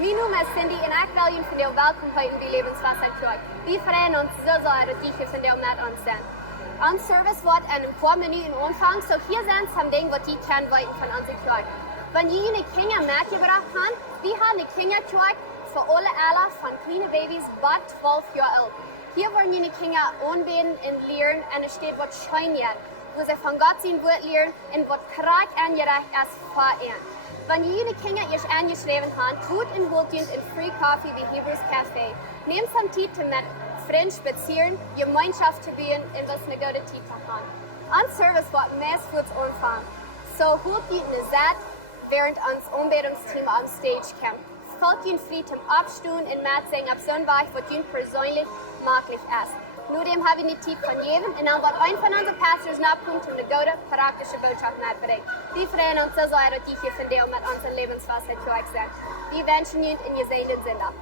Mijn naam is Cindy en ik wil jullie vandaag welkom heten bij Lebenswasser Kerk. We freuen ons so sehr, dat die hier vandaag met ons zijn. Ons service wordt in een paar minuten aanvangen, so hier zijn some dingen wat die kan weten van onze kerk. Wanneer jullie Kinder mitgebracht haben, wir haben eine Kinderkerk für alle Alter von kleinen Babys bis 12 Jahre alt. Hier wollen jullie Kinder anbeten und lernen und es steht was Scheinjahr, wo sie von Gott sein Wort lernen und was Krieg angerecht ist für ihn. Wenn jullie Kinder erst angeschrieben haben, tut in Wohldienst in Free Coffee wie Hebrews Café. Nehmt some Zeit mit Freunden spazieren, Gemeinschaft zu bieten und was eine gute Zeit zu haben. An Service wird meist kurz anfangen. So holt die eine Zeit, während uns Anbetungsteam am Stage kommt. Folgt ihnen frei zum Abstehen und mitsingen auf so ein Weg, was ihnen persönlich möglich ist. Nur dem habe ich eine Zeit von jedem und dann wird ein von unseren Pastors nachkommen, um eine gute, praktische Botschaft mitzubringen. Wir freuen uns so sehr, dass die hier von dir mit unserem Lebenswasser zurück sind. Wir wünschen Ihnen einen gesegneten Sonntag.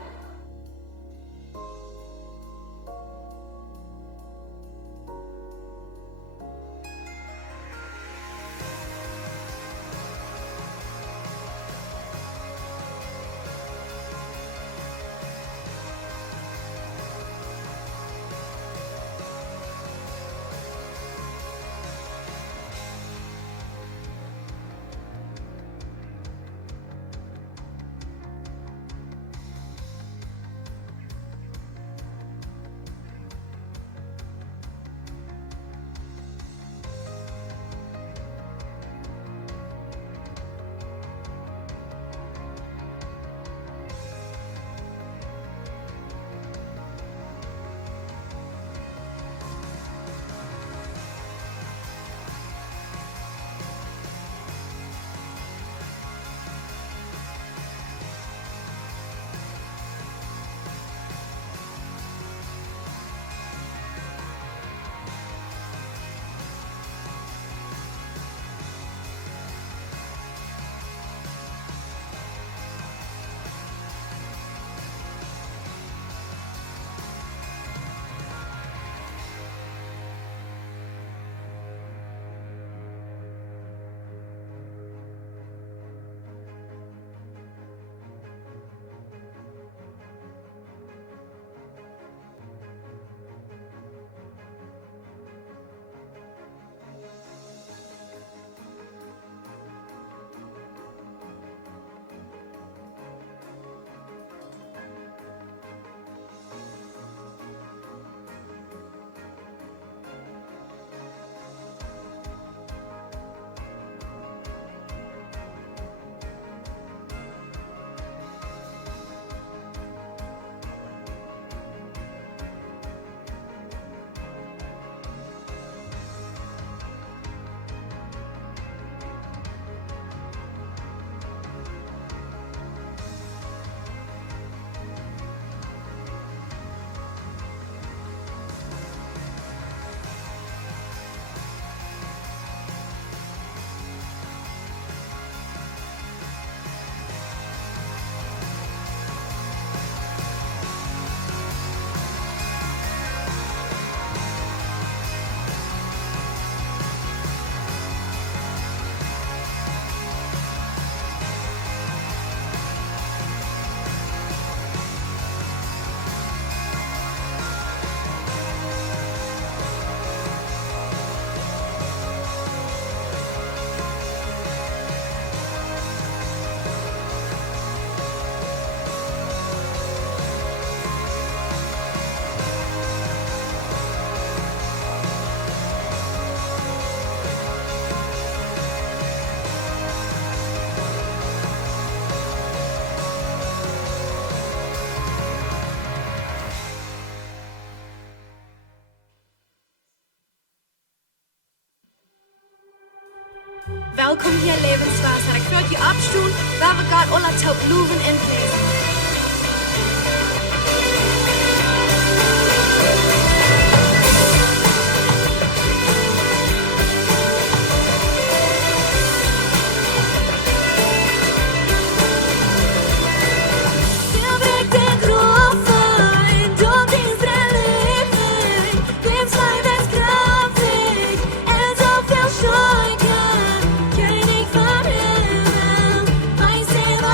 Welkom hier Lebenswasser. Ik wil je opstoen waar we God alle te loven en prijzen. König von Himmel, mein Silber.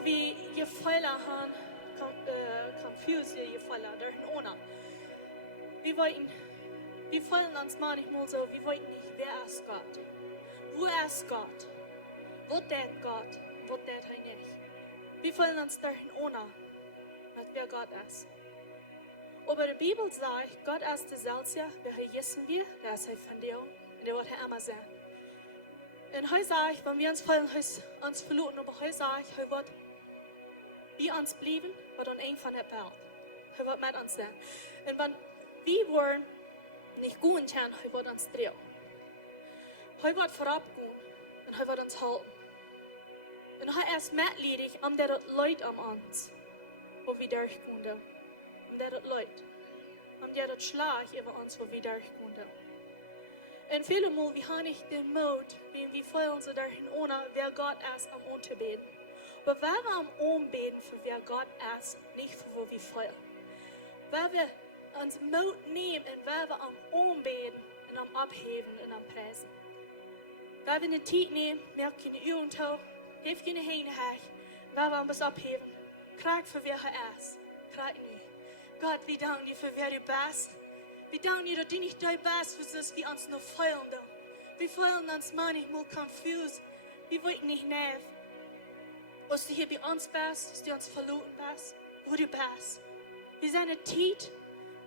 Hvor vi gefejler han, confused gefejler, der er under. Vi føler uns manchmal so, vi vet nicht, wer ist Gott? Wo ist Gott? Wo det Gott? Wo det han nicht? Vi føler uns der under, mit wer Gott ist. Aber die Bibel sagt, Gott ist der Seltzer, wer er wissen wir, der ist von dir, und der wird er immer sein. Und heute sage ich, wenn wir uns fallen, uns verloren, aber heute sage ich, heute wird bei uns bleiben, wird dann ein von der Welt. Heute wird mit uns sein. Und wenn wir wollen, nicht gehen können, heute wird uns drehen. Heute wird vorab gehen und heute wird uns halten. Und heute ist mitleidig, um der Leute um uns, wo wir durchgehen. Der dat luid. Om der dat Schlag über uns, wo wir durchgehen. Und viele Mal, wir haben nicht den Mut, wenn wir fühlen so dahin ohne, wer Gott ist, am Unterbeten. Aber wenn wir am Umbeten für wer Gott ist, nicht für wo wir fühlen. Wenn wir uns Mut nehmen und wenn wir am Umbeten und am Abheben und am Preisen. Wenn wir eine Zeit nehmen, mehr keine Übung tun, hilft keine Hände her, wenn wir uns abheben, krieg für wer er ist, krieg nicht. Gott, wir danken dir für wer du bist. Wir danken dir, dass du nicht da bist, für das wir uns noch fühlen. Wir fühlen uns manchmal confused. Wir wollen nicht nerven. Was du hier bei uns bist, dass du uns verloren bist, wo du bist. Wir sind eine Zeit,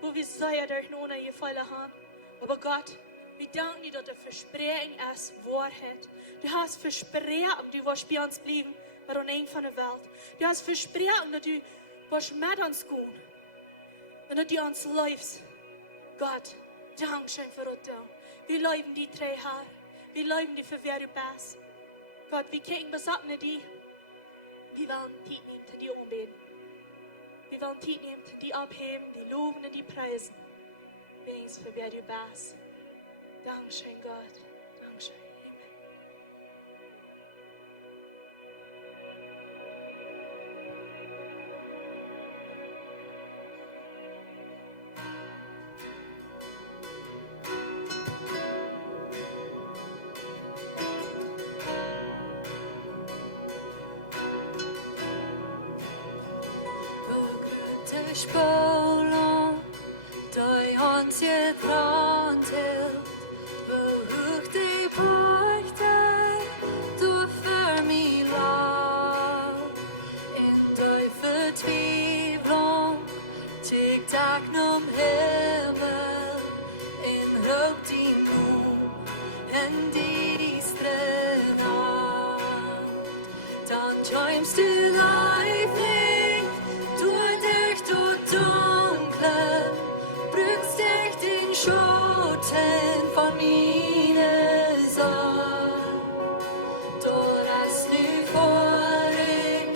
wo wir sehr durch ohne ihr Fälle haben. Aber Gott, wir danken dir, dass du Versprechen ist Wahrheit. Du hast Versprechen, du wirst bei uns bleiben, bei der Ende von der Welt. Du hast Versprechen, dass du wirst mit uns gehen. Und dass du uns läufst. Gott, danke schön für das. Wir leben die 3 Jahre. Wir leben die für wer du bist. Gott, wir kicken bis ab nach dir. Wir wollen Zeit nehmen, die umbeten. Wir wollen Zeit nehmen, die abheben, die loben und die preisen. Wenigstens für wer du bist. Danke schön, Gott. Danke schön. Spålen, de hans je brandhild, behoog de poorten, door voor mij laag. In de vertwijfeling, tik-tak om hemel, in rook die moe, en die strijd. Dan chimes du life dunkle, brückst dich den Schoten von meine Sorge. Dort hast du vorig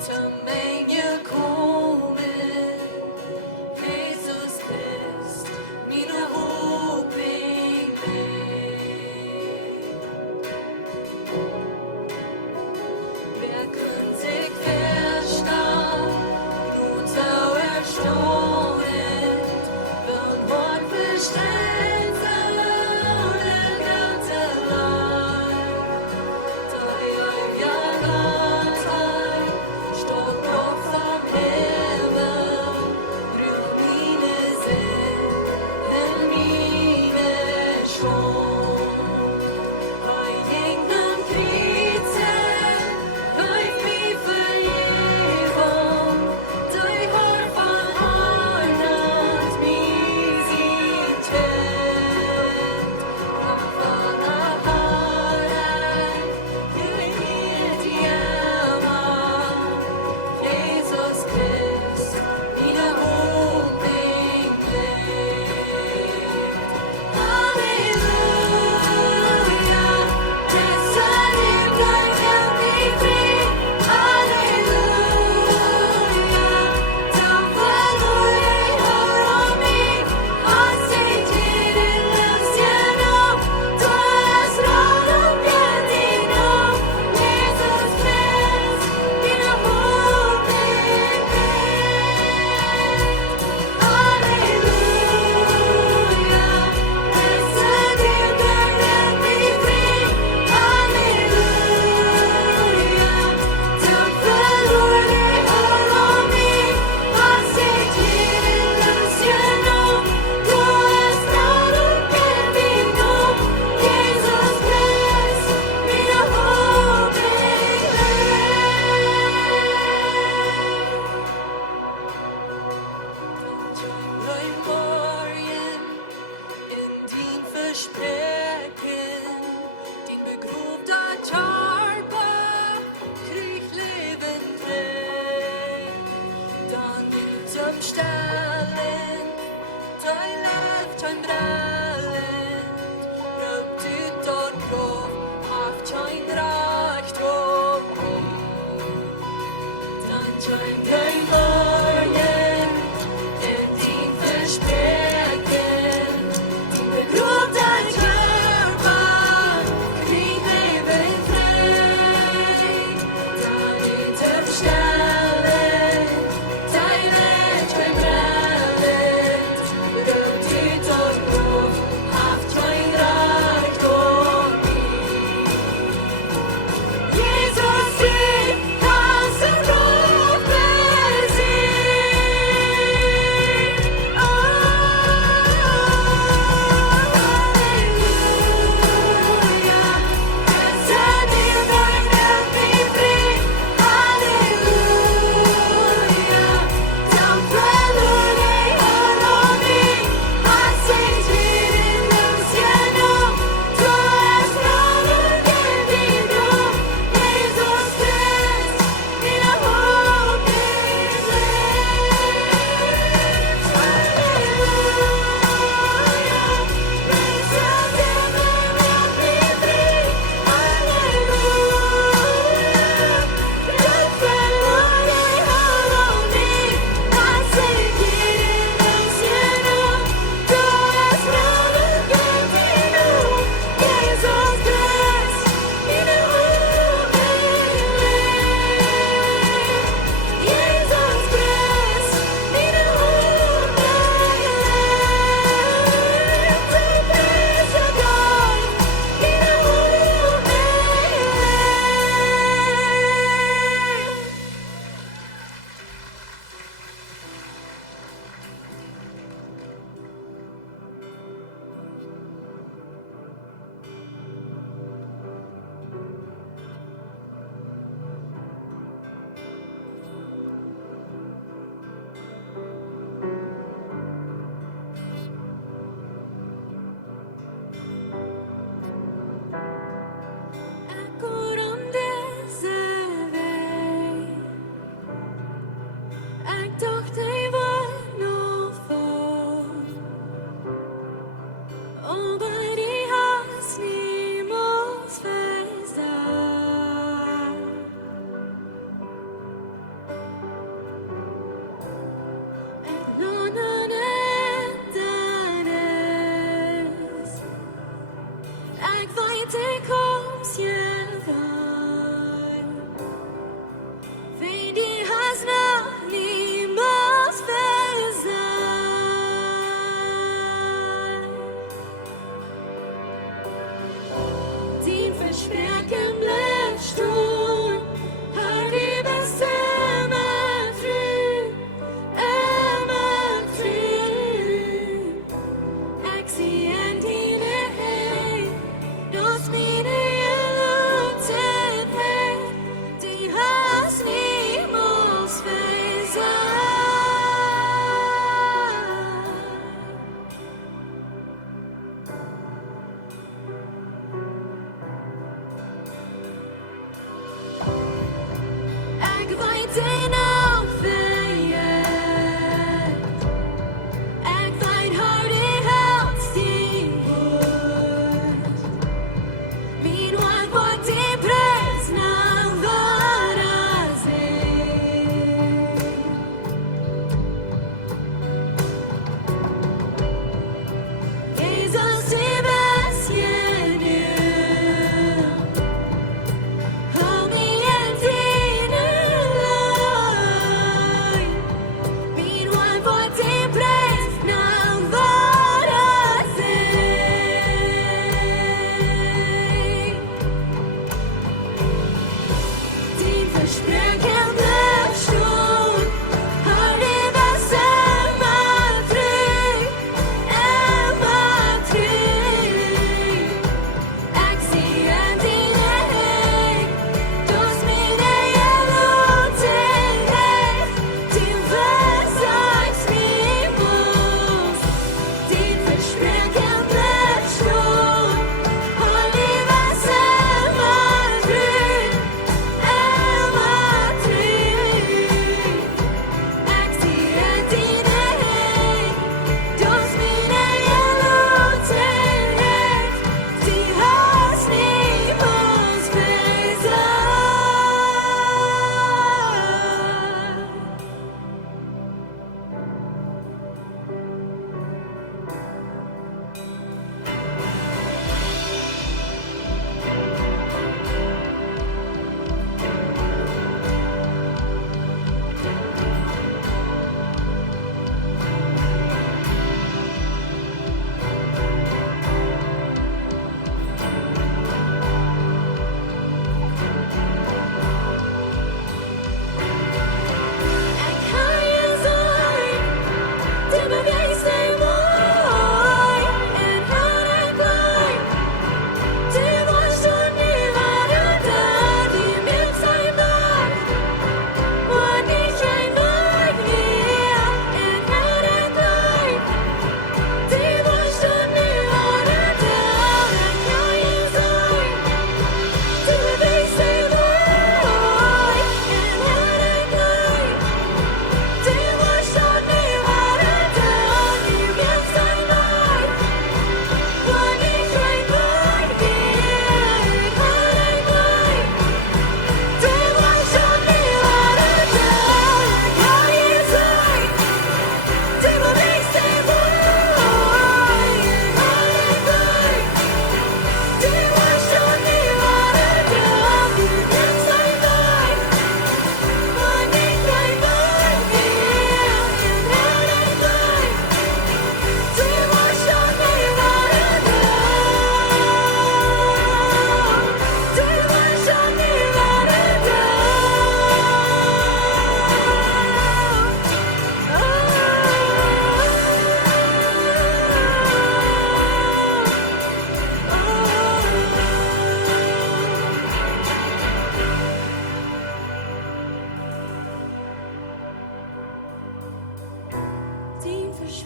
zum Menge kommen. Jesus ist meine Hoffnung. Wer kann sich stellen, dein Left, dein Brellen, rübt du dort drauf, haft dein Recht auf mich. Dann dein Morgen, in die Versprechen, begrüßt dein Körper, krieg Leben frei. Dann in der Stelle, dein Recht, dein Brellen, rübt du dort drauf, haft dein Recht auf mich. Jesus, ich kann sie rufen,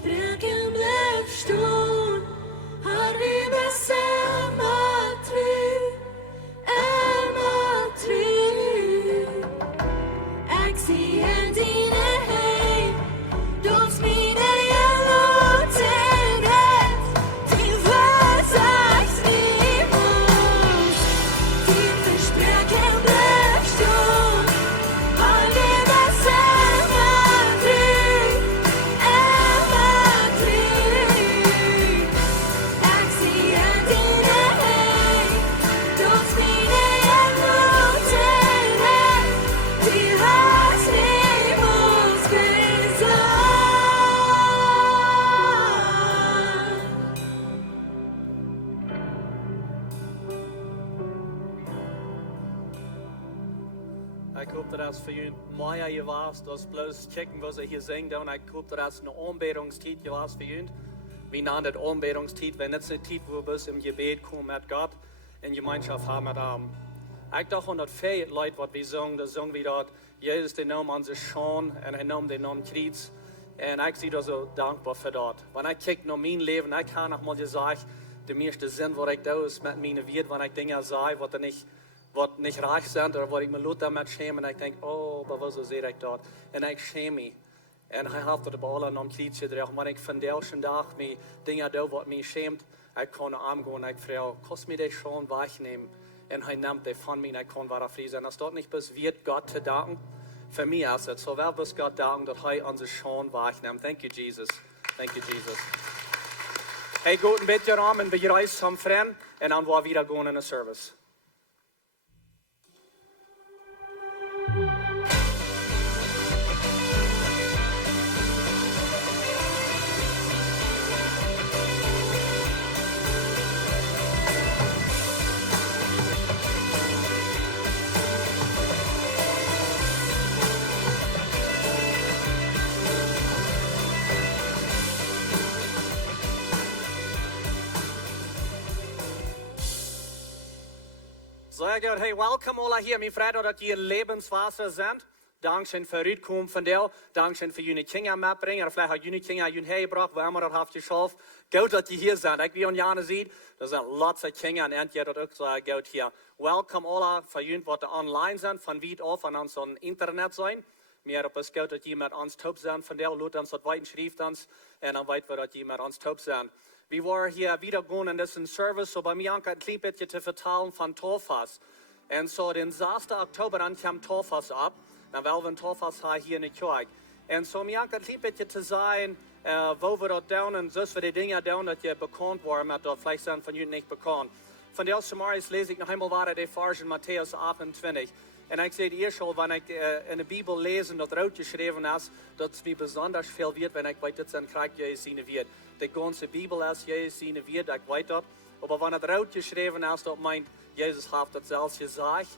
spreken blijf staan. Har vi bestämma tru, emma tru. Jag ser dina hej, de smider jag låter rätt. Till försags vi mås, till förspöken blev stånd. Har vi bestämma tru, emma tru. Jag ser dina hej, de smider jag låter rätt. Till hörs vi mås besand. Ik hoop dat als voor jullie mooi je was, dat bloos checken wat ze hier zingen doen. Ik hoop dat als een aanbetungstijd je was voor jullie. Wie naam dat aanbetungstijd, wenn het een tijd wo we im Gebet komen met God in Gemeinschaft haben met hem. Ik dacht aan dat veel Leute wat we zingen, dat zingen we dat Jezus de naam onze schoon en hij nam de naam Kreuz. En ik zie dat zo dankbaar voor dat. Wanneer ik kijk naar mijn leven, ik kan nog mal zeggen, de meeste zin wat ik doe is met mijn wierd, wanneer ik dingen zei wat niet reich zijn, of wat ik me laat damit schämen. En ik denk, oh, maar wieso zeg ik dat? En ik schäme me. En hij heeft het Aula nam Kreuz gedreven, maar ik van deze dag me dingen doe wat mij schämt. Ik kon aangaan en ik vraag, kost me die schon wegnemen? En hij neemt die van mij en ik kon weer vrij zijn. Als dat niet bis wird Gott te danken, für mich ist es, so wel bis Gott danken, dass er uns schon wegneemt. Thank you, Jesus. Thank you, Jesus. Hey, gut ein bisschen rum und begrüßt zum Freund und dann war wieder gehen in den Service. Sehr gut. Hey, welcome alle hier. Mijn vrienden dat hier Lebenswasser zijn. Dankzij voor u komen van deel. Dankzij voor jullie kinderen meebrengen. Of vielleicht hat jullie kinderen jullie meegebracht. Waar maar dat heeft geschafft. Goed dat je hier zijn. Ik wie Jana ziet. Er zijn lots of kinderen en je dat ook zo goed hier. Welcome alle voor jullie wat online zijn. Van wie af aan ons internet zijn. Meer op het goed dat je met ons top zijn. Van deel laat ons dat weiten schrijft ons. En dan weten we dat je met ons top zijn. We waren hier wieder gehen in diesen Service, so bei mir ein klein bisschen zu vertellen von Torfas. Und so den 6. Oktober dann kam Torfas ab, dann wollen wir ein Torfas haben hier in der Kirche. Und so mir ein klein bisschen zu sagen, wo wir dort down und so für die Dinge down, dass ihr bekannt waren, dass dort vielleicht sind von Ihnen nicht bekannt. Von der Samaris lese ich noch einmal weiter die Verse in Matthäus 28. Und ich sehe hier schon, wenn ich in der Bibel lese, das rot geschrieben ist, dass es mir besonders viel wird, wenn ich weiter dann kriege, Jesus seine wird. Die ganze Bibel ist Jesus seine wird, ich weiß das. Aber wenn es rot geschrieben ist, das meint, Jesus hat das selbst gesagt.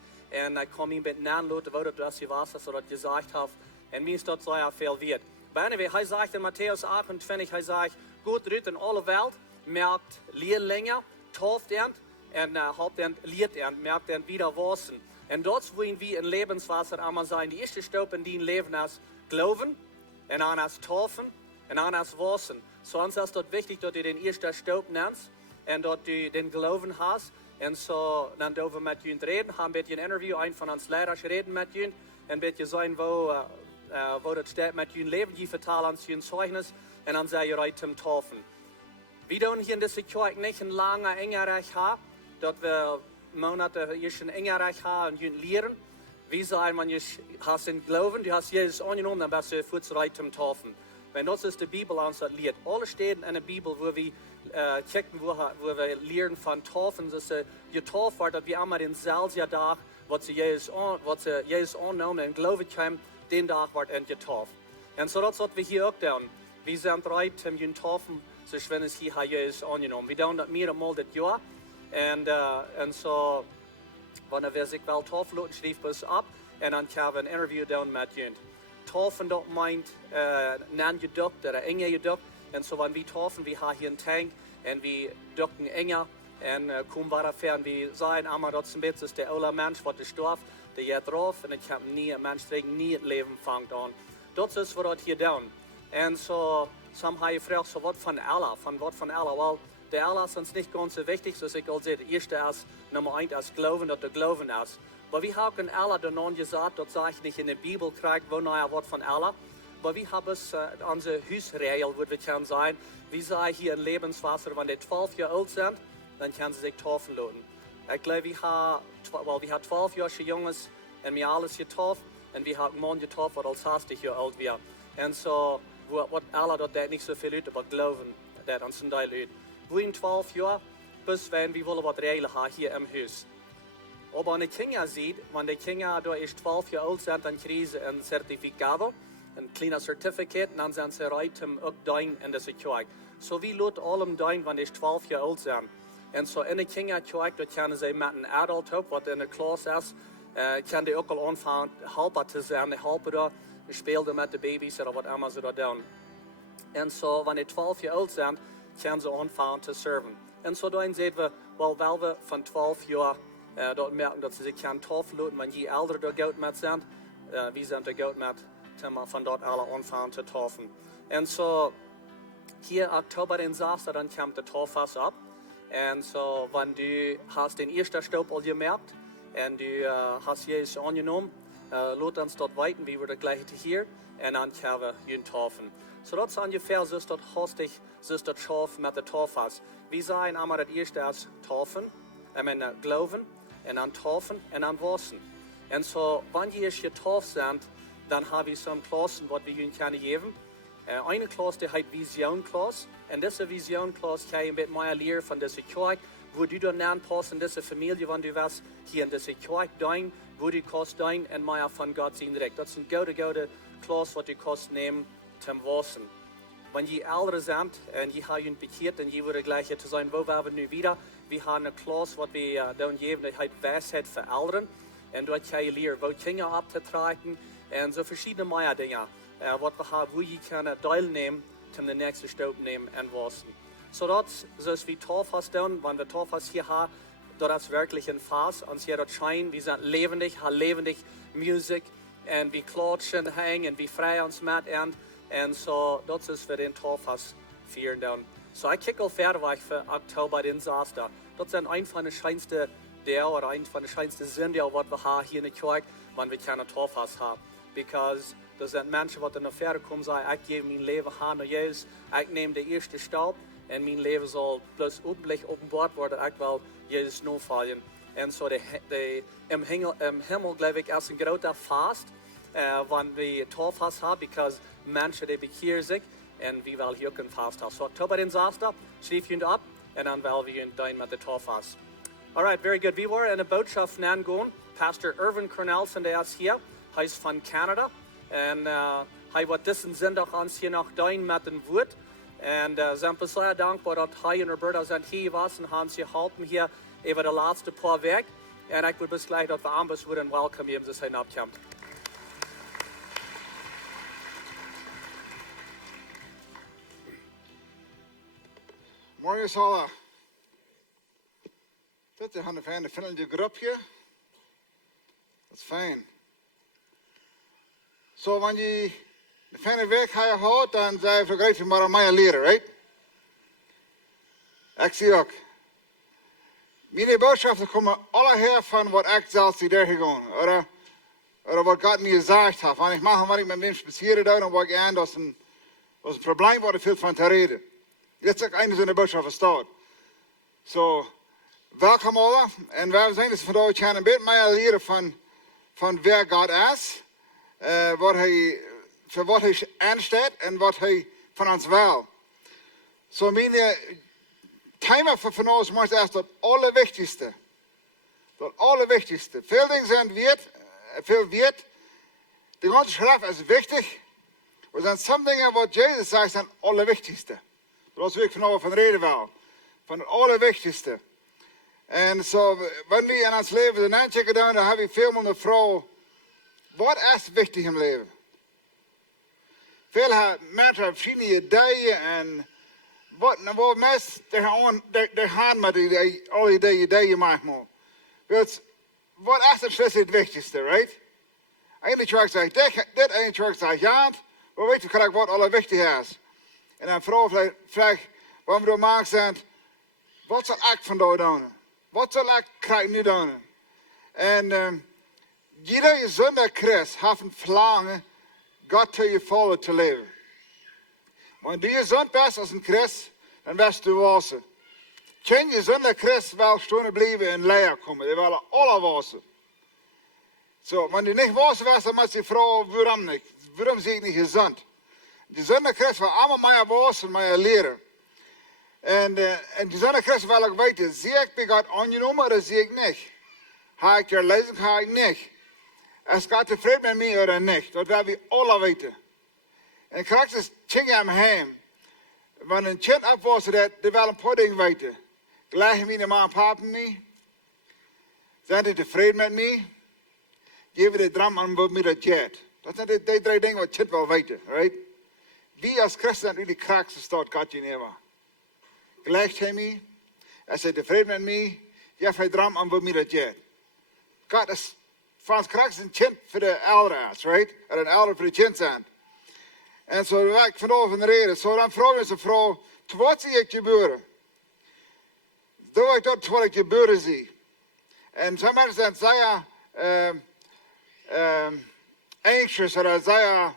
Und ich komme ihm mit nennen, Leute, wo das hier war, dass er das gesagt hat. Und mir ist das sehr viel wird. Aber anyway, er sagt in Matthäus 28, er sagt, Gott ruht in alle Welt, merkt Lehrlinge, tauft und habt lehrt merkt wieder wasen. Und dort wollen wir in Lebenswasser einmal sein. Die erste Stopp in die Leben ist Glauben, und dann ist Taufen, und dann ist Wasen. Sonst ist es wichtig, dass du den ersten Stopp nennst und dass du den Glauben hast. Und so, dann dürfen wir mit ihnen reden, haben wir ein Interview, ein von uns Lehrern reden mit ihnen, und wird sein, wo das steht mit ihnen leben, die vertellen uns ihr Zeugnis, und dann sei ihr zum Taufen. Wir tun hier in dieser Kirche nicht ein langer, enger Reich haben, dass wir Monate hier schon enger Reich haben und lehren. Wie sagen, wenn du hast den Glauben, du hast Jesus angenommen, dann bist du vorzureich zum Taufen. Wenn das ist die Bibel uns das lehrt. Alle stehen in der Bibel, wo wir checken, wo wir lernen von Taufen. Das ist getauft wird, dass wir einmal den selben Tag, was sie Jesus annehmen und Glauben kommen, den Tag wird getauft. Und so das, was wir hier auch tun. Wir sind bereit zum Taufen, so wenn es hier Jesus angenommen. Wir tun das mehrmals das Jahr. Und so, wenn wir sich wel taufen lassen, schrieb es ab. Und dann haben wir ein Interview down mit ihnen. Taufen dort meint, nan geduckt oder enger geduckt. Und so, wenn wir taufen, wir haben hier einen Tank und wir ducken enger und kommen weiter fern. Wir sagen, aber das ist der Aula Mensch, was gestorben, der geht drauf und ich habe nie, ein Mensch trägt nie das Leben fängt an. Das ist, was das hier down. Und so, Some habe ich gefragt, so was von Aula, Well, der Aula ist uns nicht ganz so wichtig, so ich will sagen, der erste ist, Nummer 1 ist Glauben, dass der Glauben ist. Aber wir haben Aula dann gesagt, das sage ich nicht in der Bibel, kriegt, wo noch was von Aula. Aber wir haben es, unsere Hausregel, würde ich gerne sagen, wie sei hier in Lebenswasser, wenn die 12 Jahre alt sind, dann können sie sich taufen lassen. Ich glaube, wir haben 12 Jahre Jungs und wir alles getauft und wir haben Mann getauft, der als 60 Jahre alt wird. Und so, was alle dort nicht so viel Leute, aber glauben, das uns ein Teil Leute. Wir in 12 Jahren, bis wenn wir wollen was Regeln haben hier im Haus. Aber wenn die Kinder sieht, wenn die Kinder da erst 12 Jahre alt sind, dann kriegen sie ein Zertifikat, ein kleines Zertifikat, und dann sind sie bereit, auch dahin in diese Kirche. So wie Leute allem dahin, wenn sie 12 Jahre alt sind. Und so in der Kinderkirche, da können sie mit einem Adult, was in der Klasse ist, können die auch anfangen, Helfer zu sein, die Helfer da, spielen mit den Babys oder was immer sie da tun. Und so, wenn die 12 Jahre alt sind, können sie anfangen zu serven. Und so dann sehen wir, weil wir von 12 Jahren dort merken, dass sie sich taufen lassen, wenn je älter da Gott mit sind, wir sind da Gott mit, von dort alle anfangen zu taufen. Und so, hier Oktober den Samstag, dann kommt der Tauffass ab. Und so, wenn du hast den ersten Staub all gemerkt und du hast Jesus angenommen, lass uns dort weiten, wie wir das gleiche hier, und dann können wir ihn taufen. So, das ist ungefähr, so ist das hastig, so ist das Schauf mit der Tauffass. Wir sagen einmal das erste ist taufen, glauben, und dann taufen, und dann waschen. Und so, wenn wir hier getauft sind, dann haben wir so einen Klasse, was wir ihnen können geben. Eine Klasse, die heißt Vision-Klasse. Und diese Vision-Klasse kann ich ein bisschen mehr lernen von dieser Kirche, wo du dann anpasst in dieser Familie, wenn du was hier in dieser Kirche dein, wo du kannst dein und mehr von Gott sehen direkt. Das ist eine gute Klasse, was du kannst nehmen zum Waschen. Wenn die älter sind und die haben bekehrt, dann würde gleich zu sein, wo waren wir nun wieder? Wir haben eine Klasse, was wir dann geben, die heißt Weisheit für Eltern. Und dort kann ich lernen, wo Kinder abzutreten und so verschiedene mehr Dinge. Wat we gaan, hoe je kan deelnemen om de nächste Staub nemen en wassen. Zodat, zoals we Tauffass doen, wenn wir Tauffass hier haben, dat is wirklich ein Fass, und hier dort scheint, wir sind lebendig, haben lebendig Musik, und wir klatschen, hängen, und wir freuen uns mit, und so, das ist für den Tauffass feiern dann. So, ich kicke fertig für Oktober den Samstag. Das sind ein von den schönsten Dingen, oder ein von den schönsten Sünden, was wir haben hier in der Kirche, wenn wir keine Tauffass haben. Because das sind Menschen, die in der Fähre kommen und sagen, ich gebe mein Leben an Jesus, ich nehme den ersten Staub und mein Leben soll bloß öffentlich offenbart werden, ich will Jesus nachfolgen. Und so im Himmel, glaube ich, ist ein großer Fast, wenn wir Tauffass haben, because Menschen, die bekehren sich und wir wollen hier auch ein Fast haben. So, Oktober den Samstag, schrieb ihn ab und dann wollen wir ihn dein mit der Tauffass. Alright, very good. Wir waren in der Botschaft nachgehen. Pastor Irwin Kornelsen, der ist hier. Er ist von Kanada und er wird diesen Sonntag uns hier noch dein mit dem Wort. Und sind wir sehr dankbar, dass er und Roberta sind hier was und haben sie geholfen hier über die letzten paar Wochen. Und ich würde bis gleich, dass wir ambos würden welcome geben, dass er hinabkommt. Morgen alle. Dit is een fijne vriendelijke groepje. Dat is fijn. So, wenn je een fijne week hebt, dan zijn we vergeten maar aan mij leren, right? Ik zie ook. Mijn boodschappen komen alle her van wat ik zelf zie daar gegaan. Oder wat God mir gesagt hat. Wenn ich mache, was ich mit Menschen spazieren da, dann wollte ich an, dass ein Problem war, viel von zu reden. Jetzt ist eine so eine Botschaft staat. So, welkom alle. En we zijn dus vandaag gaan een beetje meer leren van wer God is. Voor wat hij aanstaat en wat hij van ons wil. So, mijn thema voor vandaag is dat allerwichtigste. Dat allerwichtigste. Veel dingen zijn veel weet. De ganze Schrift is wichtig. Maar er zijn sommige dingen wat Jezus zegt zijn allerwichtigste. Dat wil ik vanavond van reden wil. Van het allerwichtigste. En zo, wanneer we in ons leven de aanchecken doen, dan hebben we veel meer de vraag, wat is wichtig in het leven? Veel mensen hebben verschillende ideeën en wat mensen gaan met alle ideeën manchmal. Wat is precies het wichtigste, right? Ene church zegt dit, ene church zegt ja, maar weet je gelijk wat allerwichtig is. En dan vraag waarom we maken zijn, wat zal ik van jou doen? Wat zal ik krijgen nu doen? En jeder gezonde Christ heeft een verlangen, God te je volgen te leven. Maar die gezond bent als een Christ, dan best du wassen. Geen gezonde Christ wil stonden blijven en leer komen. Die willen alle wassen. Zo, wanneer die niet wassen was, dan moet je vragen, waarom niet? Waarom zie ik niet gezond? Die gezonde Christ wil allemaal mij wassen, mij leren. En die gezonde Christ wil ook weten, zie ik bij God aangenomen of zie ik niet? Ga ik je lezen, ga ik niet? Is God tevreden met mij of niet? Dat willen we alle weten. En krijg dus dingen aan hem. Wanneer een kind opwassen dat, die wil een paar dingen weten. Gelijk me de ma en papa mee? Zijn die tevreden met mij? Geven de dram aan wat mij dat jet. Dat zijn die 3 dingen wat kind wil weten, right? Wie als christen really kraakste staat God je neer. Gelijk hij mij? Is hij tevreden met mij? Geef hij dram aan wat mij dat jet. God is van ons kraakste een kind voor de ouders, right? En een ouder voor de kind zijn. En zo wil ik vanavond reden. Zo dan vraag je ze vrouw, wat zie ik gebeuren? Doe ik dat wat ik gebeuren zie? En sommige mensen zijn anxious of zijn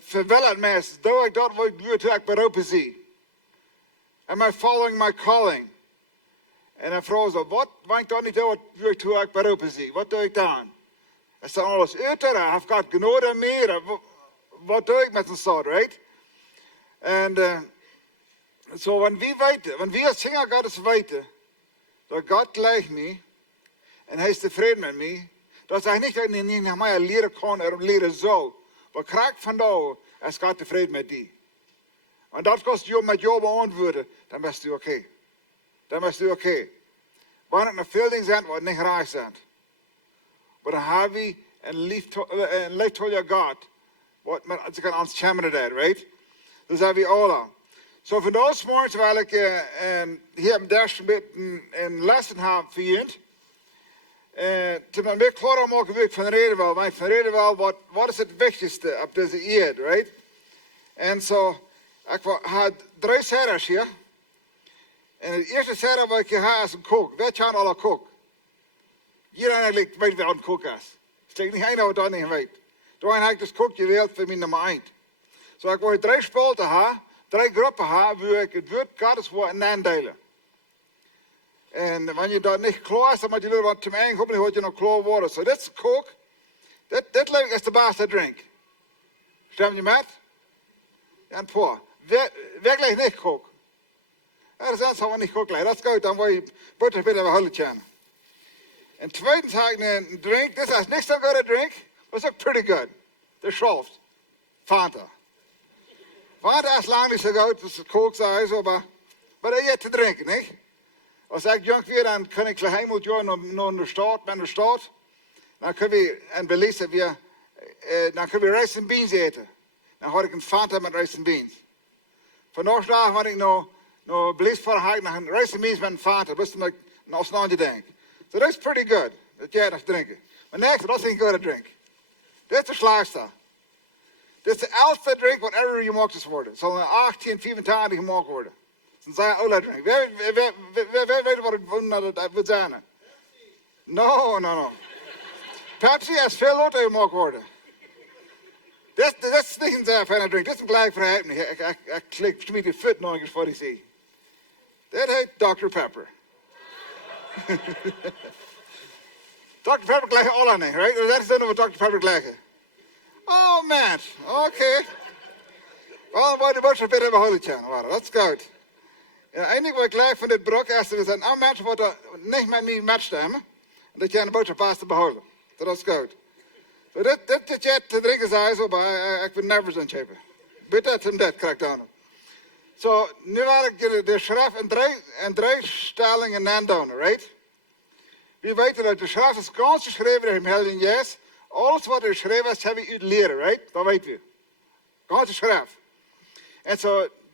verwilderd mensen. Doe ik dat wat ik beroepen zie? Am I following my calling? En dan vragen ze, wat wil ik dan niet doen wat ik beroepen zie? Wat doe ik dan? Is dan alles uiter? Heeft God genade meer? Wat doe ik met een soort, right? En zo, wanneer we als Kinder Gottes weten, dat God gelijk mij, en hij is tevreden met mij, dat zeg niet dat ik niet naar mij leren kan of leren zal. Maar krijg van jou, is God tevreden met die. En dat kost je met jou beantwoorden, dan ben je oké. Dan ben je oké. Wanneer er nog veel dingen zijn wat niet raar zijn. Maar dan hebben we een liefde God. Wat men kan ons chameren daar, right? Dus hebben we Aula. So vandaag morgens wil ik hier een dash een lessen hebben voor jullie. Te een beetje klaar maken wie ik van reden wil. Maar ik van reden wil, wat is het wichtigste op deze eerd, right? En zo, ik had 3 serres hier. En het eerste serre wat ik hier heb is een kook. Weet je aan alle kook? Iedereen weet wel een kook is. Ik zeg niet één wat dat niet weet. Toen heb ik dus kook gewild voor mijn nummer 1. Zo ik wil 3 spalten hebben, 3 groepen hebben, waar ik het woord Gottes woord indelen. En wanneer je dat niet klaar is, dan moet je wat te mij komen, dan moet je nog klaar worden. Zo dit is kook. Dit lijkt is de beste drink. Stem je met? Ja, en voor. Werkelijk niet kook. Ja, dat is allemaal niet kook. Dat is goed, dan wil je buiten willen we hulletje aan. En tweitens heb ik een drink. Dit is niks dan goede drink. Maar is ook pretty good. De schoft. Fanta. Fanta is lang niet zo goed, dus het kook zei zo, maar dat is te drinken, niet? Als ik jong weer, dan kan ik gelijk moet naar de stad, naar de stad. Dan kunnen we in Belize weer, dan kunnen we rice and beans eten. Dan had ik een Fanta met rice and beans. Vandaag had ik nog Belize voor naar een rice and beans met een Fanta, dus dan een afstandje denk. So dat is pretty good, dat jij nog drinken. Maar nee, dat is niet goed drink. Dit is de slechtste. Dit is de oudste drink wat ever gemaakt is worden. Het zal in 1884 gemaakt worden. Het is een Aula drink. Wie weet wat het moet zijn? No. Pepsi is veel later gemaakt worden. Dit is niet een zeer fijne drink. Dit is een gelijk verhaal. Ik klik met de voet nog eens voor die zie. Dit heet Dr. Pepper. Dr. Pepper gelijk Aula niet, right? Dat is dan wat Dr. Pepper gelijk. Oh man, okay. Well, wat de boodschap weer hebben gehoord, dat is goed. Ja, eindelijk wat ik gelijk van dit brok is, er zijn al mensen wat er niet met mij matchstemmen, en dat je aan de boodschap pas te behouden. Dat is goed. So dit je te drinken zei zo, maar ik ben nervous aan het Bitte hem dat krijg dan. So, nu wil ik de schrift in 3 stellingen aandoen, right? We weten dat de schrift is ganz geschreven in Helden Jes. Alles wat er geschreven is, hebben we uit leren, right? Dat weten we. Ganz schrift.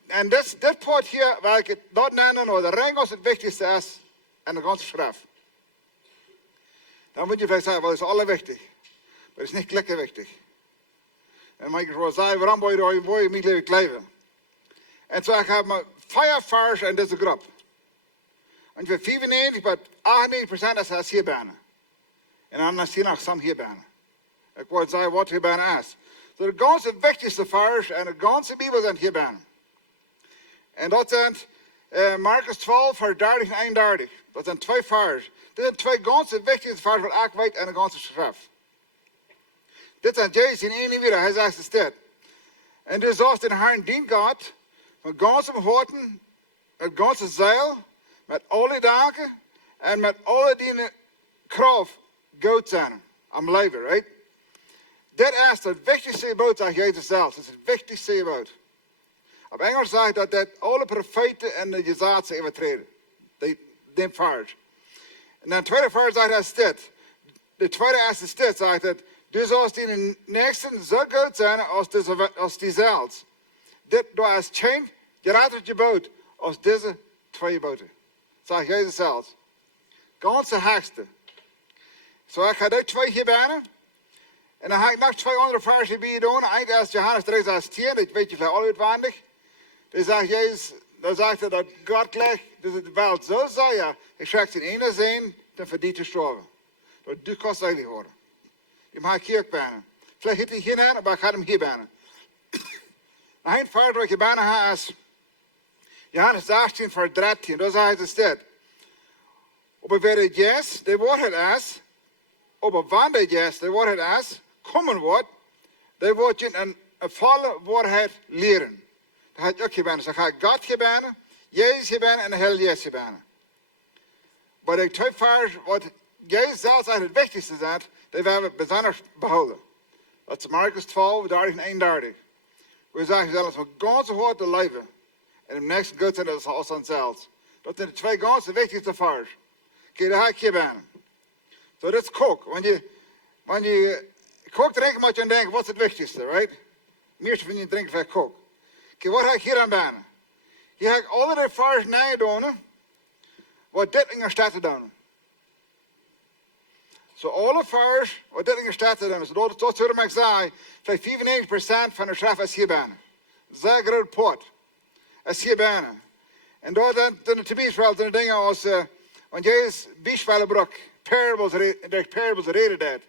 En dit part hier, waar ik het dat nemen, de ring als het wichtigste is, en de ganze schrift. Dan moet je vielleicht zeggen, wat is alle wichtig? Maar het is niet klikken wichtig. En dan mag ik gewoon zeggen, waarom wil je niet leven kleven? En zo heb ik 5 vars in deze groep. En voor 95, maar 98% is hier bijna. En dan is hier nog some hier bijna. Ik wil zeggen wat hier bijna is. So de ganze wichtigste vars en de ganze Bibel zijn hier bijna. En dat zijn Marcus 12, vers 30 en 31. Dat zijn 2 vars. Dit zijn 2 ganze wichtigste vars wat ik weet en de ganze schrift. Dit zijn Jezus in één weer, hij zegt dit. En dus als de Herrn dient God, met ganse harten, met ganse zeil, met alle dagen en met alle die kracht goed zijn. Am leven, right? Dit is het wichtigste gebod, zegt Jezus zelf. Het is het wichtigste gebod. Op Engels zegt dat alle profeten en de Jezaatse overtreden. Die vars. En dan de tweede vers zegt dat dit. De tweede is dit, zegt het. Dus als die nächsten zo goed zijn als die zelfs. Dit door is geen geraden gebod als deze 2 geboden. Zegt Jezus zelfs. Ganse hekste. Zo ik ga die 2 hier bijna. En dan ga ik nog 2 andere versen bij je doen. Eén is Johannes 3, vers 10. Dat weet je vielleicht al uitwendig. Daar zegt Jezus, dan zegt hij dat God legt, dus de wereld zo zei, ik schrijf in ene zin, dan verdient te sterven. Dat du kost heilig worden. Je mag hier bijna. Vielleicht hit hij hierheen, maar ik ga hem hier bijna. Een vers wat je bijna hebt is Johannes 18, vers 13. Daar zegt het dit. Op het yes, de woord het is, op wanneer yes, de woord het is, komen wordt, de wordt je een volle waarheid leren. Dat ga ik ook gebeuren. Dan ga ik God gebeuren, Jezus gebeuren en de Heer Jezus gebeuren. Maar de 2 vers, wat Jezus zelfs eigenlijk het wichtigste zegt, die willen we bijzonder behouden. Dat is Marcus 12, 30 en 31. We zeggen zelfs van ganse hart te leven. En im nächsten Gott zijn dat als onszelfs. Dat zijn de 2 ganse wichtigste vers. Kijk, daar ga ik gebeuren. Zo, dat is kook. Wanneer je kook drinkt, moet je denken, wat is het wichtigste, right? Meestal van je drinken van kook. Kijk, wat ga ik hier aan banen? Hier ga ik allerlei vers naar doen, wat dit in de stad te doen. Zo alle vers, wat dit in de stad te doen. So dat zullen ik zeggen, vielleicht 95% van de schrift is hier banen. Zeer groot pot. Is hier banen. En daar dan te bijspelen, de dingen als, want Jezus bijspelen brok, parables reden dat.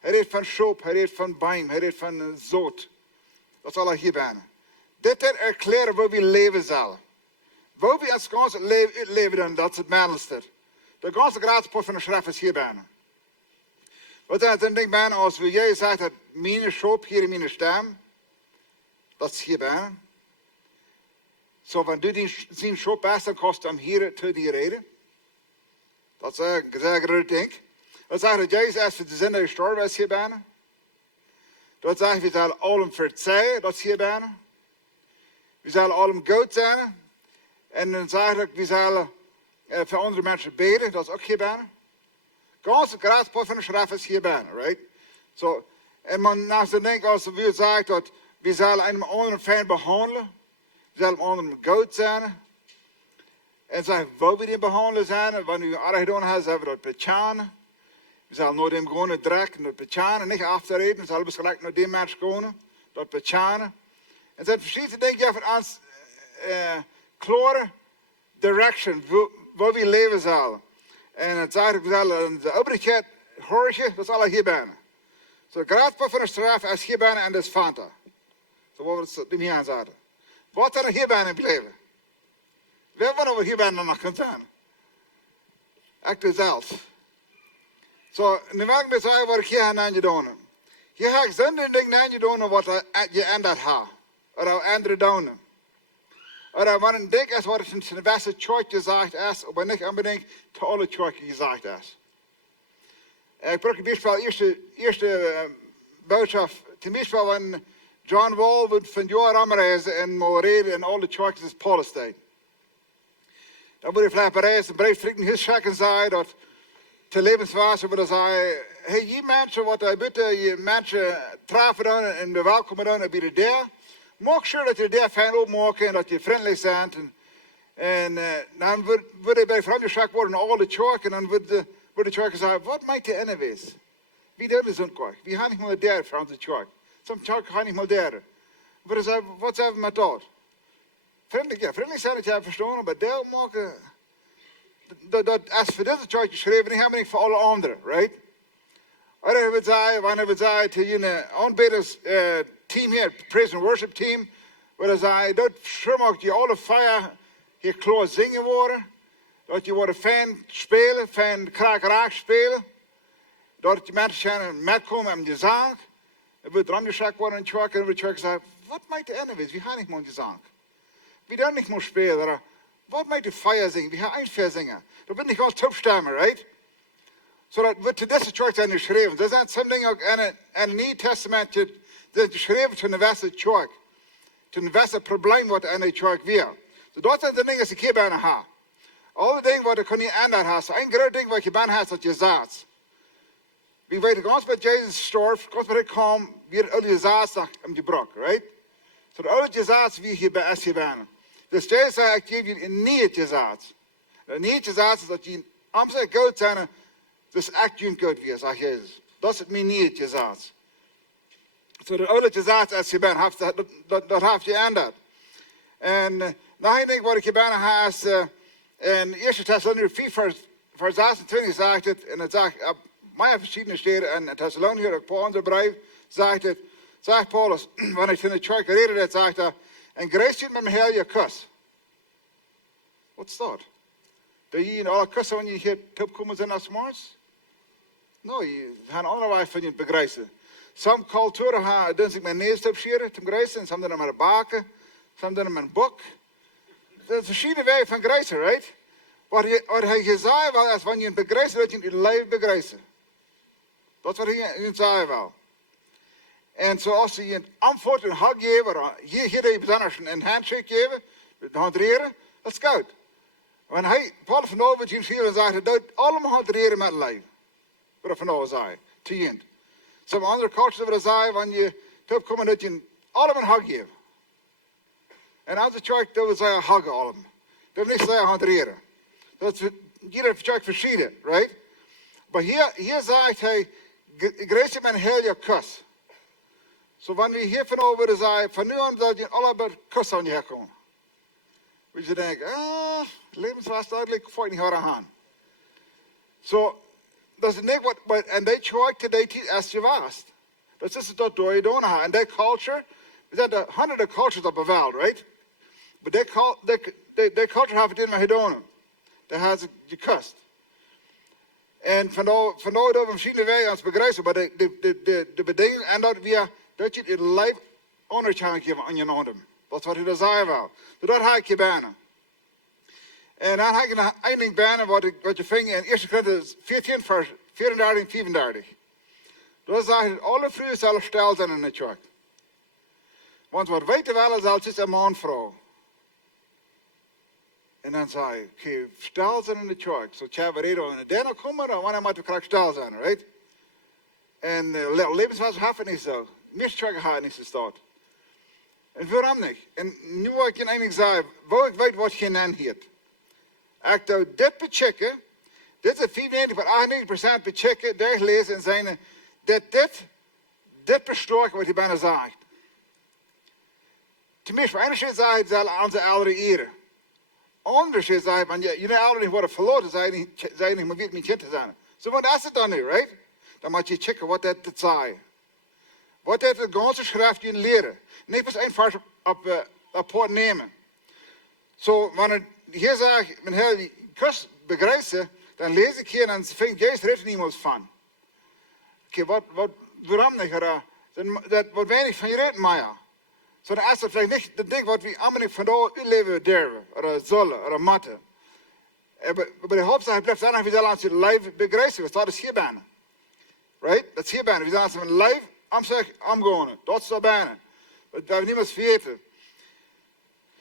Hij redt van schop, hij redt van beim, hij redt van zoot. Dat is al hier banen. Dit erklaren waar we leven zullen. Waar we ons ganse leven uitleven dan, dat is het middelste. De ganse graadspot van de schrift is hier bijna. Wat is dan denk bijna als we Jezus zegt dat mijn schop hier in mijn stem, dat is hier bijna. Zo van du zien schop best, dan kost hem hier te die reden. Dat is een groot ding. Dat zegt dat Jezus is voor de zin dat gestorven is hier bijna. Dat zegt we zullen allemaal verzeihen, dat is hier bijna. We zullen allemaal goed zijn. En dan zeg ik, we zullen voor andere mensen bidden, dat is ook hier bijna. Ganse graadspot van de schrift is hier bijna, right? So, en man naast de denken, als we zeggen dat we zullen een andere fijn behandelen, we zullen anderen goed zijn. En zeggen, waar we die behandelen zijn, wanneer we aardig doen hebben, zullen we dat betalen. We zullen nooit hem gewoon direct dat betalen, niet afreden, we zullen gelijk naar die mensen gaan, dat betalen. En zijn verschillende dingen van ons klare direction, waar we leven zullen. En het zegt, we zullen de oprechtheid horen, dat is alle hier bijna. Zo, de graadspot van de straf is hier bijna en dat is Fanta. Zo wat we het hier aan zaten. Wat er hier bijna blijven? We hebben we hier bijna nog kunnen zijn. Ik doe zelf. Zo, nu wil ik me zeggen wat ik hier aan je doen. Hier ga ik zonder dingen aan je doen wat je aan dat ha. Of andere doen. Of wat een ding is wat in de beste kerk gezegd is, maar niet unbedingt te alle kerken gezegd is. Ik probeer bijvoorbeeld eerste boodschap, ten bijvoorbeeld van John Wall wordt van jaar aanreizen en mal reden in alle kerken is Palestijn. Dan moet je vielleicht bereiden, een brief trekken, heel schrikken zijn, dat te Lebenswasser wordt zeggen, hey, je mensen, wat hij bitte, je mensen treffen dan en de welkom dan bij de deur. Maak sure dat je de deur fijn opmaken en dat je vriendelijk bent. En dan wordt je bij vrienden geschakt worden in alle kerken. En dan wordt de kerk zeggen, wat maakt je innewees? Wie doet het zo'n kerk? Wie gaat niet meer daar van de kerk? Sommige kerken gaan niet meer daar. Wat zijn we met dat? vriendelijk zijn dat jij verstaan, maar deel maken, dat als voor deze kerk geschreven, niet hebben niet voor alle anderen, right? Wanneer we zeggen tegen een aanbiders team hier, praise and worship team, waar we zeggen, dat schrimmelt je alle feier hier klaar zingen worden, dat je worden fan spelen, fan kraak spelen, dat je mensen metkomen en je zang, en we drum geschakt worden in de kerk, en we de kerk zeggen, wat maakt de ene wees? We gaan niet meer je zang. We dan niet meer spelen, wat maakt de feier zingen? We gaan een zingen. Dat ben ik al topstemmen, right? Zodat we te deze kerk zijn geschreven. Er zijn sommige dingen ook in het Nieuw Testament dat geschreven te de Westen kerk. Te de Westen probleem wat in de kerk weer. So dat zijn de dingen die ik hier bijna heb. Alle dingen wat ik niet ändern heb. Een groot ding wat je bijna hebt, dat je zaad. We weten ganz met Jezus stierf, ganz met hij kwam, weer al je zaad naar hem gebracht, right? So alle je zaad wie hier bij is hier bijna. Dus Jezus zei, ik geef je een nieuwtje zaad. Een nieuwtje zaad is dat je amper goed zijn. Dus echt je goed weer, zegt Jezus. Dat is het mijn nieuwtje zaad. So dat oude zaad als je bent, dat heeft je ändert. En nog een ding wat ik je bijna heb is, in 1 Thessalonicher 4 vers 26 zegt het, en het zegt op mij verschillende steden, en Thessalonicher, ook Paul in brief, zegt Paulus, wanneer ik in de kerk gereden heb, zegt hij, en grace je met mijn heel je kus. Wat is dat? Dat je in alle kussen wanneer je hier opkomen zijn als morgens? Nou, je gaat allerlei van je begrijpen. Sommige culturen gaan doen zich met neus opscheren te begrijpen, sommige doen met een baken, sommige doen met een boek. Dat is verschillende wegen van begrijpen, right? Wat hij gezegd wel is, wanneer je begrijpt, dat je in je leven begrijpt. Dat is wat hij zei wel. En zoals je een antwoord, een hug geven, hier je besonders een handshake geven, de handreren, dat is goed. Want Paul van Over, die hier zegt, dat allemaal handreren met leven. Wat van Over zei, te eind. Sommige andere cultures willen zeggen, wanneer je terugkomt, dat je allemaal een hug geeft. En als de kerk, dat wil zeggen, huggen allemaal. Dat wil niet zeggen handreren. Dat is jeder kerk verschieden, right? Maar hier zegt hij, grace met een heel je kus. So wanneer we hier van over zeggen, van nu aan dat je allemaal kus aan je herkomen. Weet je denken, Lebenswasser, eigenlijk voel je niet harder aan. So, dat is niet wat, en die kerk today als je was. Dat is het dat door je doen. En die culture, er zijn de honderden cultures op de wereld, right? Maar die culture heeft het in me gedaan. Daar hebben ze gekust. En vandaar dat we verschillende wegen ons begrijpen, maar de bedinging en dat je het lijf onderscheid geven aan je noden. Dat is wat hij daar zei wel. Dus dat ga ik je bijna. En dan ga ik nog één ding bijna wat je vindt in 1 Korinther 14 vers 34 en 35. Dat zegt dat alle vrouwen zullen stil zijn in de kerk. Want wat weten wel is als een man vrouw. En dan zei ik, oké, stil zijn in de kerk. Zo tja, we reden in de derde komen, dan wanneer moeten we graag stil zijn, right? En Lebenswasser heeft het niet zo. De meeste kerken hebben het niet zo staat. En waarom niet? En nu wil ik je eigenlijk zeggen, waar ik weet wat je nan heet. Ik doe dit bechecken, dit is 95% bechecken, daar lezen en zijn dat dit bestorken wat je bijna zegt. Tenminste, voor ene zegt hij onze ouderen eren. Anders is hij, want je ouderen niet worden verloren, zei je niet, maar wie het niet kind zijn. Zo wat is het dan nu, right? Dan moet je checken wat dat zei. Wat dat de ganze schrift je leren. Niet pas één vers op poort nemen. Zo, wanneer hier zegt, mijn heel kus begrijpen, dan lees ik hier en dan vind ik, Jezus redt niemand van. Oké, waarom niet? Dat wordt weinig van je reden, maar ja. Zo dan is dat vielleicht niet de ding wat we allemaal niet vandaag uw leven durven, of zullen, of moeten. Maar de hoofdzaak blijft dan, we zullen ons je leven begrijpen, dat is hier bijna. Right? Dat is hier bijna. We zullen ons een leven omgaan. Dat is zo bijna. Dat we niemand vergeten.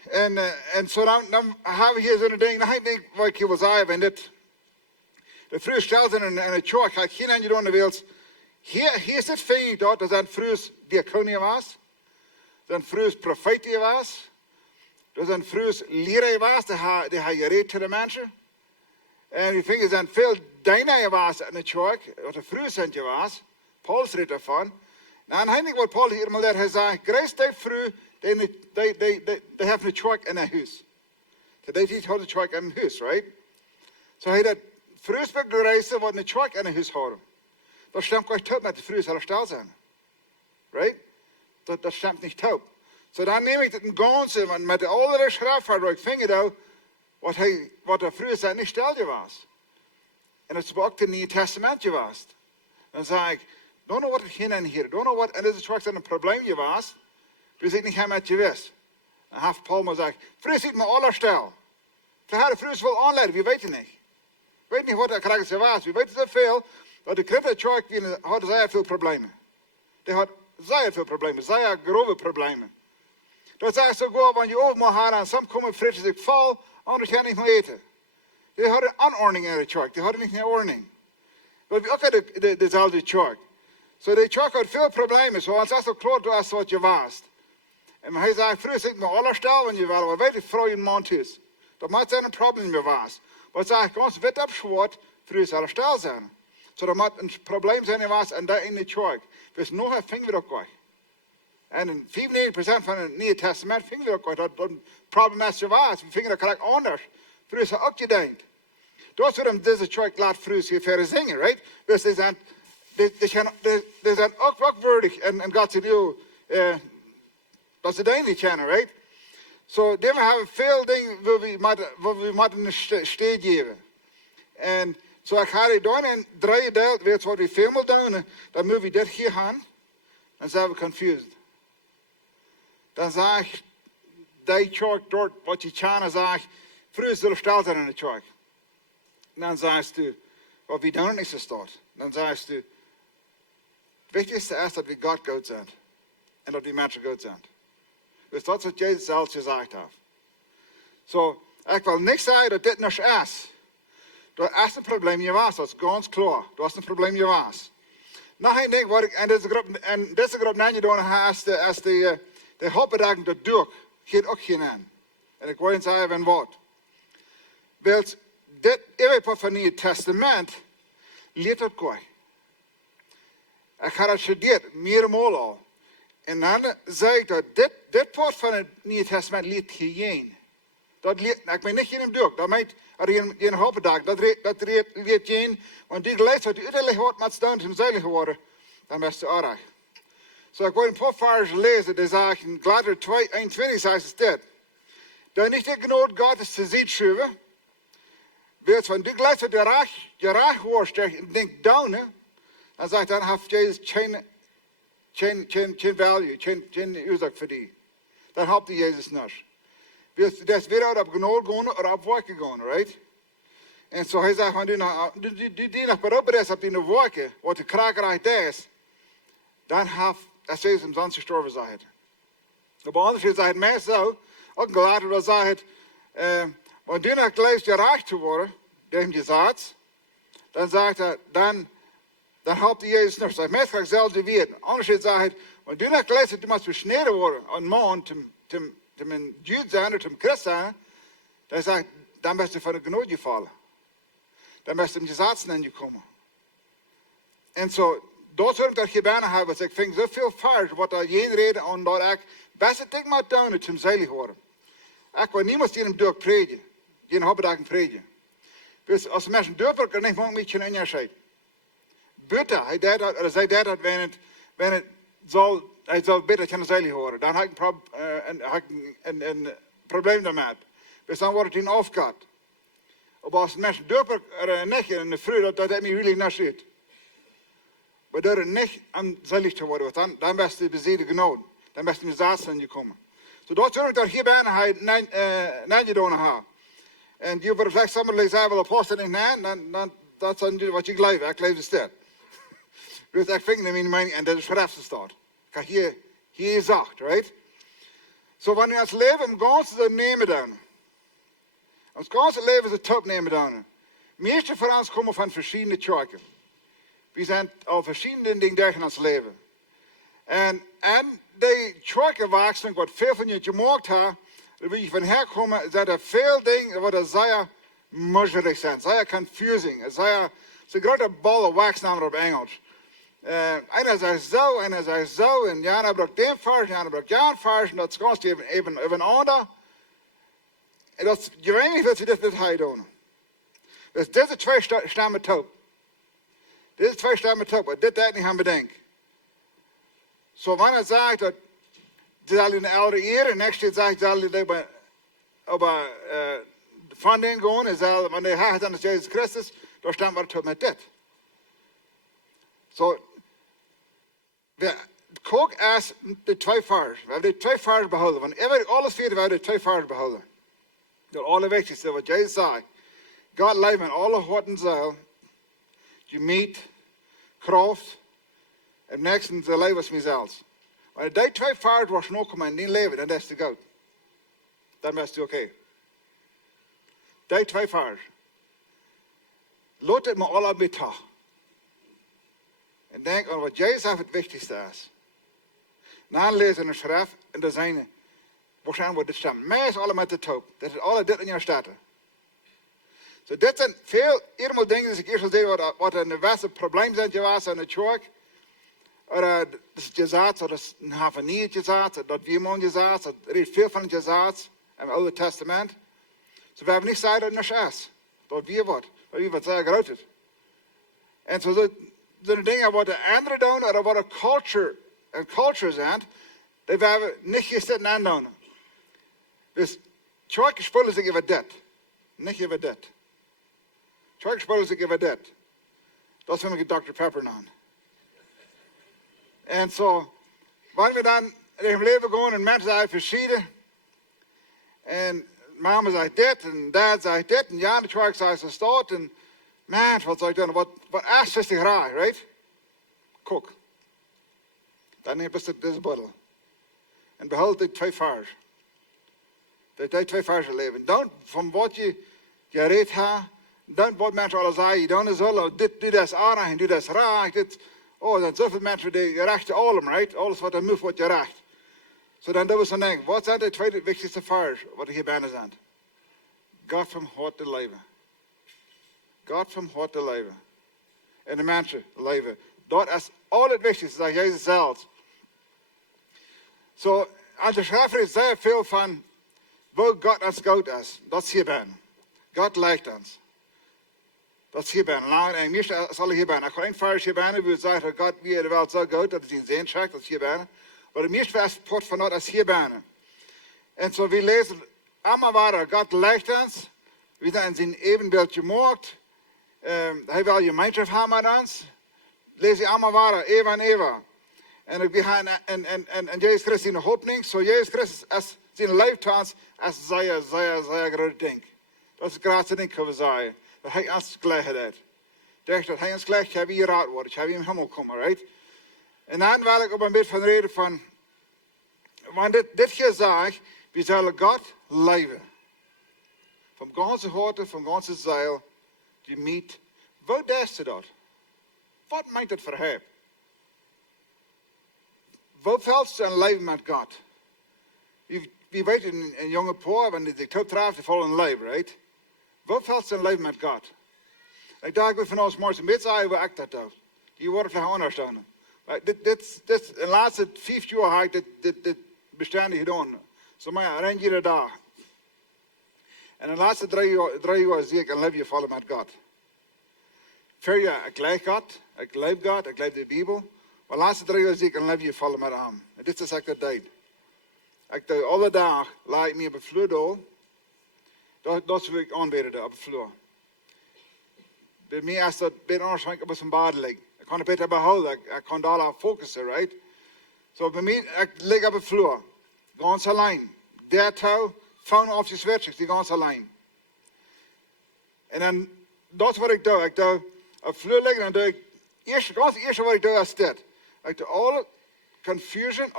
En zo dan hebben we hier zo'n ding. Nou, ik denk wat ik hier wil zeggen, van dit. De vroeger stelten in de kerk, ga ik geen aan je doen, wilt. Hier zit vind dat, dat zijn vroeger diakonie was. Dat zijn vroeger profeten was. Dat zijn vroeger leraar was, die hij gereed te de mensen. En ik vind, er zijn veel dingen was in de kerk, wat de vroeger centje was. Paulus redt daarvan. Nou, en eigenlijk wat Paul hier maar leert, hij zei, Grace deed vroeg, they have een truck in een huis. So they niet hadden een truck in een huis, right? So hij dat vroeg bij Grace wat een truck in een huis hadden. Dat stemt gleich taub met de vroeg zal stel zijn. Right? Dat stemt niet taub. So dan neem ik het een ganse, want met de oudere schrift waar ik vinger daar, wat er vroeger zei, niet stel was. En het is ook het Nieuwe Testament was. Dan zei ik, don't know wat het ging in hier, don't know wat, en dit is straks een probleem was, dus ik niet helemaal met je wist. Dan heeft Paul maar gezegd, vroeger ziet me alle stel. Hij had vroeger wel aanleiden, wie weet het niet. Weet niet wat er krijgt was, wie weet het zoveel, dat de Christen hadden zeer veel problemen. Die had zeer veel problemen, zeer grove problemen. Dat zei zo goed, want je ook maar haar aan, soms komen fritten zich vol, anders kan niet meer eten. Die hadden anordning in de kerk, die hadden niet meer ordning. Dat we ook dezelfde kerk. So de kerk had veel problemen, zoals dat zo klaar was wat je was. En hij zei, vroeger zit me alle stel, want je wel weet ik vroeg een maand is. Dat moet zijn een probleem meer was. Maar zei ik, ons wit opschwart, vroeger zal er stel zijn. So dat moet een probleem zijn was en dat in de kerk. Dus nog een vinger ook weg. En in 95% van het Nieuwe Testament vingen we ook wat dat een probleem was. We vingen dat gelijk anders. Vroeger is ook gedenkt. Dat is waarom deze kerk laat vroeger verder zingen, right? Dus die zijn ook waardig en God ze doen, dat ze dat niet kennen, right? So, we hebben veel dingen waar we moeten een steed geven. En zo ik ga die doen in 3 delen, weet je wat we veel moeten doen, dan moeten we dit hier gaan, dan zijn we confused. Dan zeg ik, die kerk dort, wat je kan, zeg ik, vroeger zullen stel zijn in de kerk. En dan zeg je, wat we doen is zo staat. Dan zeg je, het wichtigste is dat we God goed zijn. En dat we mensen goed zijn. Dus dat is wat Jezus zelf gezegd heeft. Zo, ik wil niet zeggen dat dit niet is. Dat is een probleem je was, dat is ganz klaar. Dat is een probleem je was. Nog een ding wat ik, en deze groep nagedaan als de hoopbedaking dat doe, gaat ook geen aan. En ik wil eens zeggen wat. Want dit eeuwig van het Nieuwe Testament leert dat goed. Ik heb dat gestudeerd, meermaal al. En dan zei ik dat dit part van het Nieuwe Testament leert geen. Dat leert, ik ben niet in hem door, dat meent een hoopbedaking, dat leert geen. Want die geleid wat die uiterlijk wordt, maar het is zeilig geworden, dan is het aardig. So ik wil een paar versen lezen, die zeggen in Galater 2:21 zegt het dit. Dat niet de genade Gottes te zien schrijven, wird van die geleid wat je recht wordt, en denkt down, dan zegt dan heeft Jezus geen value, geen oorzaak voor die. Dan helpt die Jezus niet. Dat is weer op genade gaan of op werken gaan, right? En zo hij zegt, die nog beroepen is op die werken, wat de krakerij is, dan heeft als Jezus hem sonst gestorven zijn. Op de andere zijde mij zo, ook gelaten dat zegt, want die nog geleefd je recht te worden, die hem gezegd, dan zegt hij, dan helpt Jezus niet. Hij heeft graag zelf te weten. Anders zegt hij, want die nog geleefd dat je moet besneden worden, een man, te een Jude zijn, of een Christ zijn, dan zegt dan best je van de genade gevallen. Dan best je hem gezegd in je komen. En zo, dat zou ik dat gebeuren hebben, want ik vind zoveel fout, wat er geen reden aan dat ik best het ding moet doen, het hem zeilig worden. Ik wil niemand die hem door predigen, die een hoopbedaking predigen. Dus als de mensen doorwerken, dan mag ik niet in je zijn. Buiten, hij deed dat, wanneer het zal beter kunnen zeilig worden. Dan heb ik een probleem daarmee. Dus dan wordt het een afkat. Maar als de mensen doorwerken, niet in de vroeg, dat heeft me really niet zit. Maar door het niet aan zeilig te worden, want dan best je bezeten genoten. Dan best je met zaadsten gekomen. So dat zorgt dat hier bijna hij niet gedaan heeft. En die wordt vielleicht sommigen zeggen, wel apostel niet dan dat is wat je gelooft. Ik geloof het niet. Dus ik vind het in mening, en dat is schrift staat. Kijk, hier zacht, right? So wanneer ons leven ganze zo nemen dan. Ons ganze leven is een top nemen dan. Meeste van ons komen van verschillende kerken. We zijn al verschillende dingen tegen in ons leven. En die kerkenwachsing, wat veel van je gemaakt heeft, wie je van herkomen, zijn er veel dingen wat er zeer moeilijk zijn, zeer confusing, zeer grote ballen wax namen op Engels. Einer sagt so, einer sagt so, en Jana braucht den Vers, Jana braucht Jan Vers, en dat kost even ander. En dat, je weet niet wat ze dit hij doen. Dus deze twee stammen top. Deze twee stammen top, maar dit niet gaan bedenken. Zo wanneer zegt dat, zal je een oude eer, en next zegt zal je over funding gaan, en zal, wanneer hij dan is Jezus Christus, dan staan we top met dit. Zo, kook als de twee vers. We hebben de twee vers behouden. Wanneer alles vierde, we hebben de twee vers behouden. Dat allerwichtigste, wat Jezus zei. God leeft met alle hart en ziel. Je meet, kracht, en niks in zijn leven als mezelf. Wanneer die twee vers was nog komen in die leven, dan is het goed. Dan is het oké. Die twee vers. Laat het maar alle betalen. En denk aan wat Jezus het wichtigste is. Na lezen in de schrift, en er zijn waarschijnlijk wat dit staat. Mij is allemaal te top. Dat is alle dit in jouw staten. So dit zijn veel eerder dingen die ik eerst al zei, wat een wezen probleem zijn geweest in de kerk. Of dat is gezegd, of dat is een havanie gezegd, dat we iemand gezegd, dat er is veel van het gezegd in het Oude Testament. So we hebben niet gezegd dat het niet is. Dat we wat zeggen groot is. En zo de dingen wat de anderen doen, of wat een culture zijn, die we niet gesteld aandoen. Dus kerk spullen zich over dit. Niet over dit. Kerk spullen zich over dit. Dat vind ik Dr. Pepper aan. En zo, wanneer we dan in het leven gaan en mensen zijn verschieden. En mama zei dit en dad zei dit en ja, de kerk zei zo staat. En man, wat zou ik doen? Wat echt is graag, right? Kook. Dan neem je deze bottle. En behoud die twee vers. Die twee versen leven. Dan van wat je gereed hebt. Dan wat mensen alles zeggen. Je doet zo. Dit doe dat aardig en doe dat raar. Oh, dan zoveel mensen die rechten allemaal, right? Alles wat er moet wordt gerecht. So dan doen we zo'n ding. Wat zijn de twee wichtigste vers wat hier bijna zijn? God van hart te leven. God van hart te leven. En de mensen leven. Dat is al het wichtigste, dat Jezus zelf. Zo, aan de schrift is zeer veel van waar God ons goed is. Dat is hier bijna. God lijkt ons. Dat is hier bijna. Nou, en meestal is alle hier bijna. Ik ga één vers hier bijna, wie zeggen dat God weer de wereld zo goed, dat is in zijn schrik, dat is hier bijna. Maar de meeste vers van dat is hier bijna. En zo, we lezen allemaal waar God lijkt ons. We zijn in zijn evenbeeld gemaakt. Hij wil je gemeenschap hebben met ons. Lees je allemaal waar, Eva en Eva. En we gaan en Jezus Christus in de hoopning. Zo Jezus Christus is zijn leeftijd als zeer groot ding. Dat is het grootste ding kunnen we zeggen. Dat hij ons gelijk heeft. Denk dat hij ons gelijk heeft hier uit wordt. Ik heb in hemel komen, right? En dan wil ik op een beetje van reden van. Want dit gezegd, we zullen God leven. Van ganse hart, van ganse ziel. Je meet. Wat is dat? Wat meint het voor hem? Wat valt zijn leven met God? We weten een jonge poor, wanneer hij tot treft, die vallen in leven, right? Wat valt zijn leven met God? Ik dacht dat van ons morgens een beetje zeggen hoe ik dat doe. Die worden van anders doen. Dit de laatste 5 jaar heb ik dit bestandig gedaan. Zo maar ren iedere dag. En de laatste 3 jaar zie ik een leven vallen met God. 4 jaar, ik leef God, ik leef God, ik leef de Bijbel. Maar de laatste 3 jaar zie ik een leven vallen met hem. En dit is wat ik dat deed. Ik doe alle dag, laat ik me op de vloer doen. Dat is wat ik aanbieden op de vloer. Bij mij is dat beter anders dan ik op zijn bad lig. Ik kan het beter behouden, ik kan daar focussen, right? Zo bij mij, ik lig op de vloer. Ganz alleen. Der touw, phone op je switch, die ganz alleen. En dan, dat is wat ik doe. Ik doe op de vloer liggen, dan doe ik, het eerste wat ik doe is dit. Ik doe alle confusion,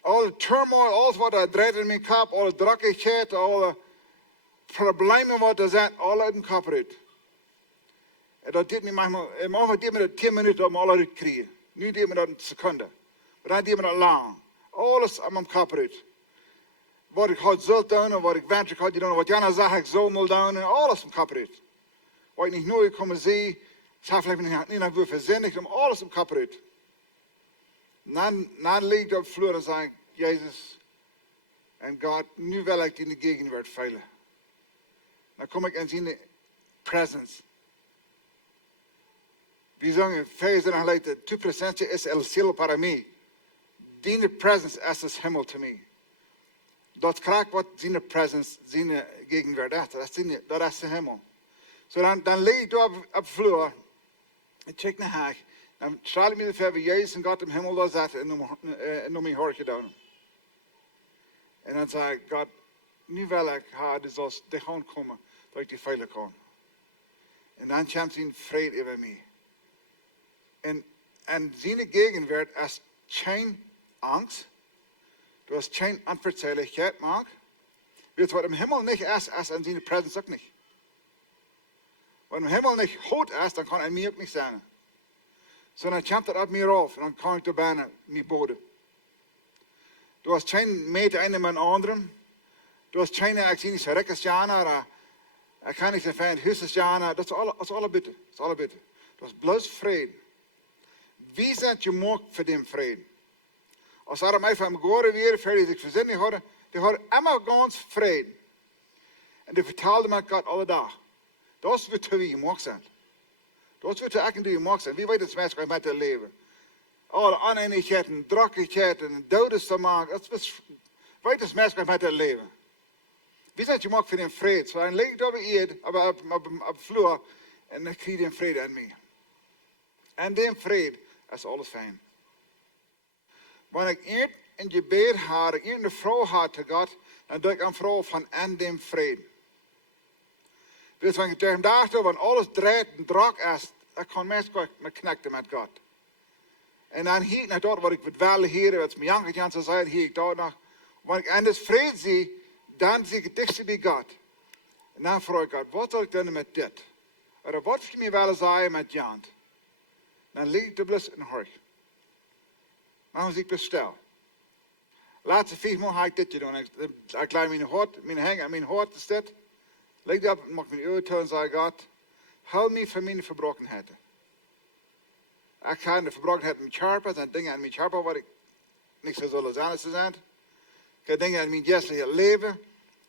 alle turmoil, alles wat er draait in mijn kop, alle drukkigheid, alle problemen wat er zijn, alle uit mijn kop uit. En dat deed me manchmal deed me dat 10 minuten om alle uit te krijgen. Nu deed me dat een seconde. Maar dan deed me dat lang. Alles aan mijn kop uit. Wat ik had zult doen, en wat ik wens ik had doen, wat Jana zag ik zo moet doen, en alles aan mijn kop uit. Wat ik niet nooit kon zien, Ich habe vielleicht nicht nach versendigt, alles im kaputt. Dan liegt op de vloer en zeg ik, Jezus en God, nu wil ik in de gegenwart veilen. Dan kom ik in zijn presence. We zeggen, 5 jaar geleden, tu presencia es el cielo para mí. Die presence is het hemel te mij. Dat krijgt wat zijn presence, zijn gegenwart is. Dat is de hemel. So dan lig ik op de vloer. Ik check naar haar. Dan straal ik me de verbe, Jezus en God im hemel daar zetten en noem mijn hoor gedaan. En dan zeg ik, God, nu wil ik haar, dus als de gaan komen, dat ik die veilig kan. En dan komt zijn vrede over mij. En zijn gegenwart is geen angst. Du hast geen onverzeihlichkeit, Mark. Weet wat im hemel niet is in zijn presence ook niet. Wat im hemel niet goed is, dan kan hij mij ook niet zijn. So dan komt dat op mij af en dan kan ik er bijna niet boden. Du hast geen meet een met een anderen. Du hast geen, ik zie niet zo rekkers jana, ik kan niet zo fijn huisjes jana. Dat is alle bitte. Dat is alle bitte. Du hast bloß vrede. Wie zijn je mocht voor die vrede? Als er mij van gehooren weer, vrede die ik verzin niet hoorde, die horen immer ganz vrede. En die vertaalde met God alle dag. Dat is wat je mocht zijn. Dat is wat je eigenlijk mocht zijn. Wie weet het mensen met het leven? Alle oneenigheden, drokkigheden, doden te maken. Weet het mensen met het leven? Wie zijn je mocht voor die vrede? Zo dan leg ik op de vloer en dan krijg je die vrede aan mij. En die vrede is alles fijn. Wanneer ik eerst in gebed had, eerst een vrouw had te God, dan doe ik een vrouw van en die vrede. Dus wanneer ik tegen dacht, wanneer alles draait en druk is, dan kan mensen me connecten met God. En dan hier naar dat wat ik wil hier, wat mijn janken gaan zo zijn, hier ik dat nog. Wanneer ik aan de vrede zie, dan zie ik het dichtste bij God. En dan vraag ik God, wat zal ik doen met dit? Of wat wil je me willen zeggen met Jan? Dan lig ik de blus in hoor. Dan zie ik bestel. Laatste 5 maanden ga ik dit doen. Ik laat mijn hart is dit. Leg dat op, mag mijn oor toe en zeg God, hou me van mijn verbrokenheden. Ik ga de verbrokenheden met charpen, zijn dingen aan mijn charpen waar ik niet zo zullen zijn als ze zijn. Ik ga dingen aan mijn geestelijke leven.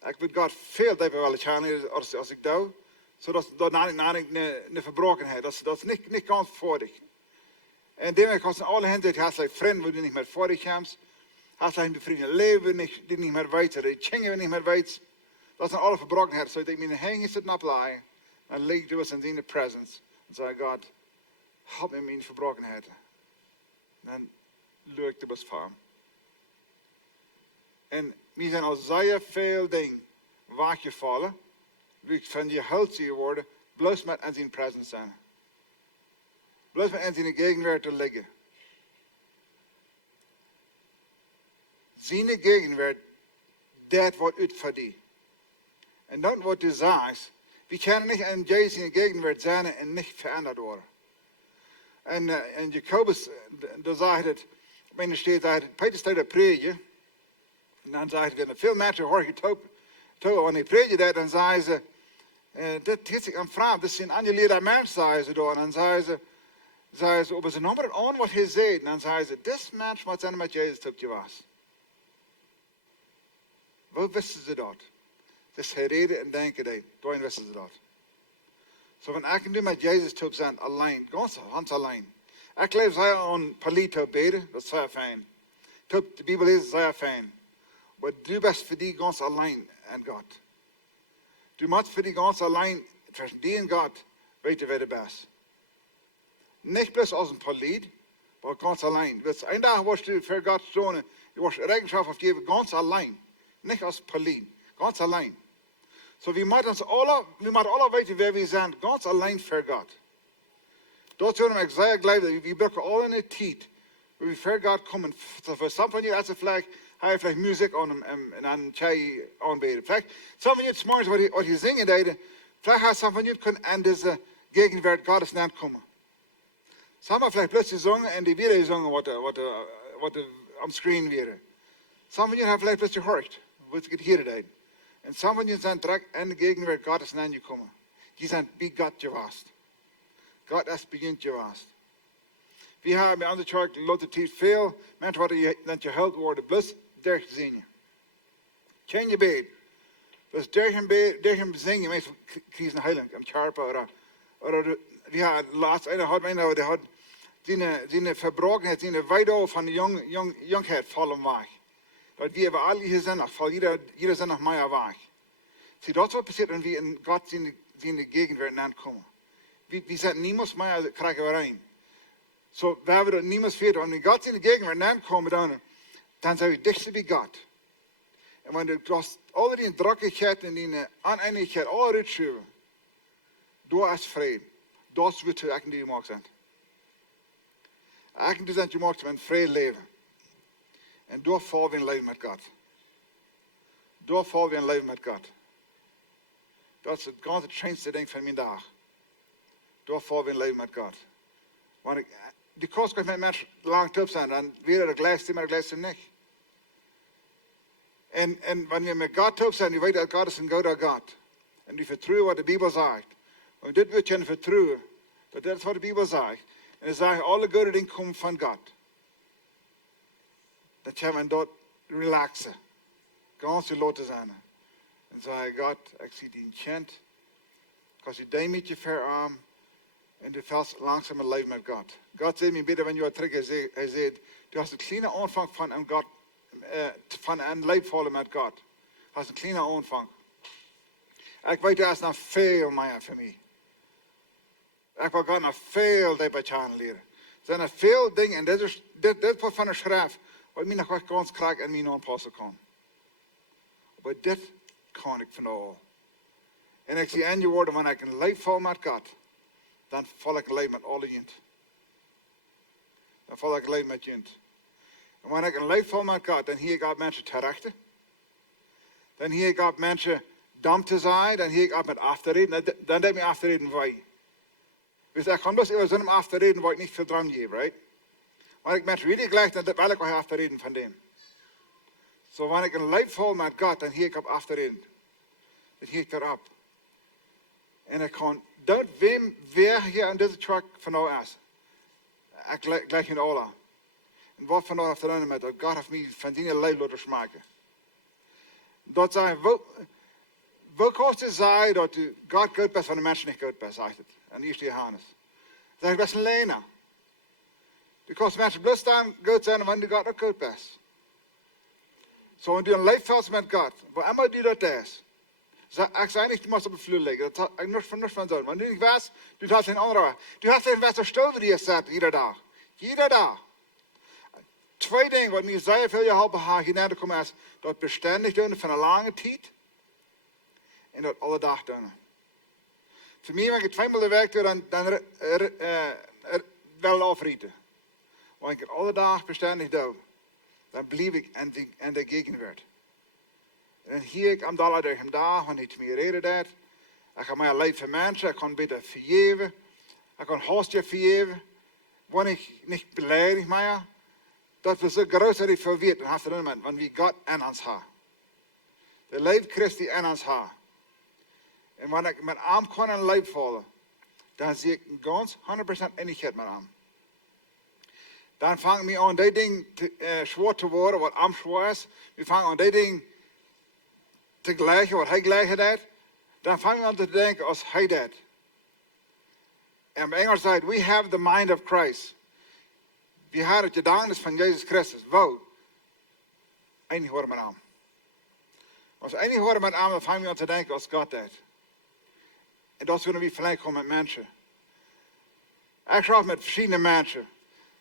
Ik wil God veel dieper willen gaan als ik doe. Zodat dat een verbrokenheid, dat is niet ganz voordelig. En daarmee kan ze alle handen, hast du vrienden die niet meer voor dich haben, hast du befrieden leven die niet meer weten, die chingen niet meer weten. Dat zijn alle verbrokenheden. Zodat ik mijn hang is het naar blij. Dan leg ik dus in zijn presence. En zeg God, help me mijn verbrokenheden. Dan lukt ik de best van. En we zijn al zeer veel dingen weggevallen. Wie van je held zie worden, bloos met in zijn presence zijn. Bloos met in zijn gegenwart te liggen. Zijn gegenwart, dat wordt uit voor die. En dat wat du zegt, we kunnen niet in Jezus gegenwart zijn en niet veranderd worden. En Jacobus, daar zegt het, wanneer steht dat, Peter staat op predigen. En dan zegt hij, veel mensen horen je wanneer hij predigen, dan zeggen ze, dit is zich aan vrouw, dit is een aangeleerde mens, zeggen ze door. En dan zeggen ze, op zijn nummer aan wat hij zei. En dan zeggen ze, dit mens moet zijn met Jezus op je was. Hoe wisten ze dat? Dus hij reden en denken deed. Toen wisten ze dat. Zo van, ik nu met Jezus op zijn alleen, ganz alleen. Ik leef zeer aan Palito beden, dat is zeer fijn. De Bijbel is zeer fijn. Maar du bent voor die ganz alleen en God. Du moet voor die ganz alleen, tussen die en God, weten wie de best. Niet plus als een Palit, maar ganz alleen. Dus een dag was du voor God stonen, je was rekenschap afgeven, ganz alleen. Niet als Palit, ganz alleen. So we moeten alle weten wie we zijn, ganz alleen voor God. Dat zullen we zeer glad dat we breken al in de tijd, waar we voor God komen. Voor some van jullie, als vielleicht muziek aan en dan tjai aanbeden. Vielleicht, some van jullie, s'morgens wat je zingen deden, vielleicht had some van jullie kunnen aan deze gegenwart Gottes naam komen. Some vielleicht plötzlich zongen en die weer zongen wat am screen weer. Some van jullie hebben vielleicht plötzlich gehoord, wat ik hier deden. En some van jullie zijn direct in de gegenwart Gottes naam gekomen. Die zijn bij God geweest. Gott erst begint juist. We hebben in onze kerk laten tijd veel mensen worden dat je gehuld worden, plus 30 zingen. Ken je bed. Dus 30 zingen, mensen kiezen een heilig, een charpa oder we hadden laatst een had mij die had zijn verbrokenheid, zijn weide van de jongheid vallen weg. Dat we hebben alle gezinnig, val jeder zin nog meer weg. Zie, dat wat passiert, wenn wir in Gott zijn Gegenwart aankomen. We zetten niemand meer, krijgen we rein. So, we hebben dat niemand verder. Wenn wir Gott in de Gegenwart aankomen, dan zijn we dichtst bij God. En wanneer du al die drukkigheid en die oneindigheid alle uitschuiven, door is vrede. Dat is wat je eigenlijk gemaakt bent. Eigenlijk zijn je gemaakt met vrede leven. En door vallen we in leven met God. Door vallen we in leven met God. Dat is het ganze schijnste ding van mijn dag. Door vallen we in leven met God. Want die kost met mensen lang top zijn, dan weer het gelijkste, maar het gelijkste niet. En wanneer we met God top zijn, die weet dat God is een goede God. En die vertrouwen wat de Bijbel zegt. En dit wil je vertrouwen. Dat is wat de Bijbel zegt. En dan zeggen alle goede dingen komen van God. Dat je men dat relaxen. Ganz je laten zijn. En zeggen, God, ik zie die kind. Als je die met je verarm. En du fällst langzaam een leven met God. God zei me binnen, wanneer je terug, hij zei, du hast een kleine aanvang van een God, van een leven vallen met God. Du hast een kleine aanvang. Ik weet, er is nog veel meer voor mij. Ik wil God nog veel bij gaan leren. Er zijn nog veel dingen, en dit wordt van de schrift, wat mij nog wat ganz krijg en mij nog aanpassen kan. Maar dit kan ik van al. En ik zie in je woorden, wanneer ik een leven val met God, dan val ik alleen met alle jent. Dan val ik alleen met jent. En wanneer ik een leven val met God, dan hier ik op mensen terechten. Dan hier ik op mensen dom te zijn, dan hier ik op met afterreden. Dan deed me afterreden wij. Dus ik kan dus even zo'n afterreden waar ik niet veel dran geef, right? Wanneer ik mensen really gelijk, dan wil ik ook afterreden van dem. So wanneer ik een leven val met God, dan hier ik op afterreden. Dan hier ik erop. En ik kan dat wem weer hier aan deze track van nou is. Ik gelijk in Aula. En wat van nou heeft er met dat God heeft mij van die leven laten smaken. Dat zijn, wat kost het zijn dat God goed bent van de mensen niet goed bent, zegt het. En hier is Johannes. Dat is best een lena. Du kost mensen bloot staan goed zijn wanneer God ook goed bent. Zo, en du een leven vast met God. Waar immer die dat is. Ik zei niet, du musst op de vloer liggen. Dat ik niks van doen. Want nu ik was, du hast een andere. Du hast een beste stil die je zet, iedere dag. Iedere dag. Twee dingen wat mij zeer veel geholpen heeft hierna te komen is, dat beständig doen van een lange tijd. En dat alle dag doen. Voor mij, als ik tweemaal de werk doe, dan wel afrieten. Want ik het alle dag beständig doe, dan blijf ik in de gegenwart. En hier ik am dollar door hem daar, want niet meer reden dat. Ik kan meer leven mensen, ik kan beter vergeven. Ik kan hostje vergeven. Wanneer ik niet beleidig meer. Dat we zo groot zijn veel weet, dan heeft er niemand, want wie God in ons heeft. De leven Christi in ons heeft. En wanneer ik met arm kan en leven vallen, dan zie ik ganz 100% eenigheid met arm. Dan vang ik aan die dingen zwaar te worden, wat arm zwaar is. We vangen aan die dingen te gleichen, wat hij gleichen deed. Dan vang ik aan te denken als hij deed. En op Engels zegt, we have the mind of Christ. We hebben het gedachtenis van Jezus Christus. Wow. Eén horen met aan. Als één horen met aan, dan vangen we aan te denken als God deed. En dat zullen we vergelijken met mensen. Ik schrijf met verschillende mensen.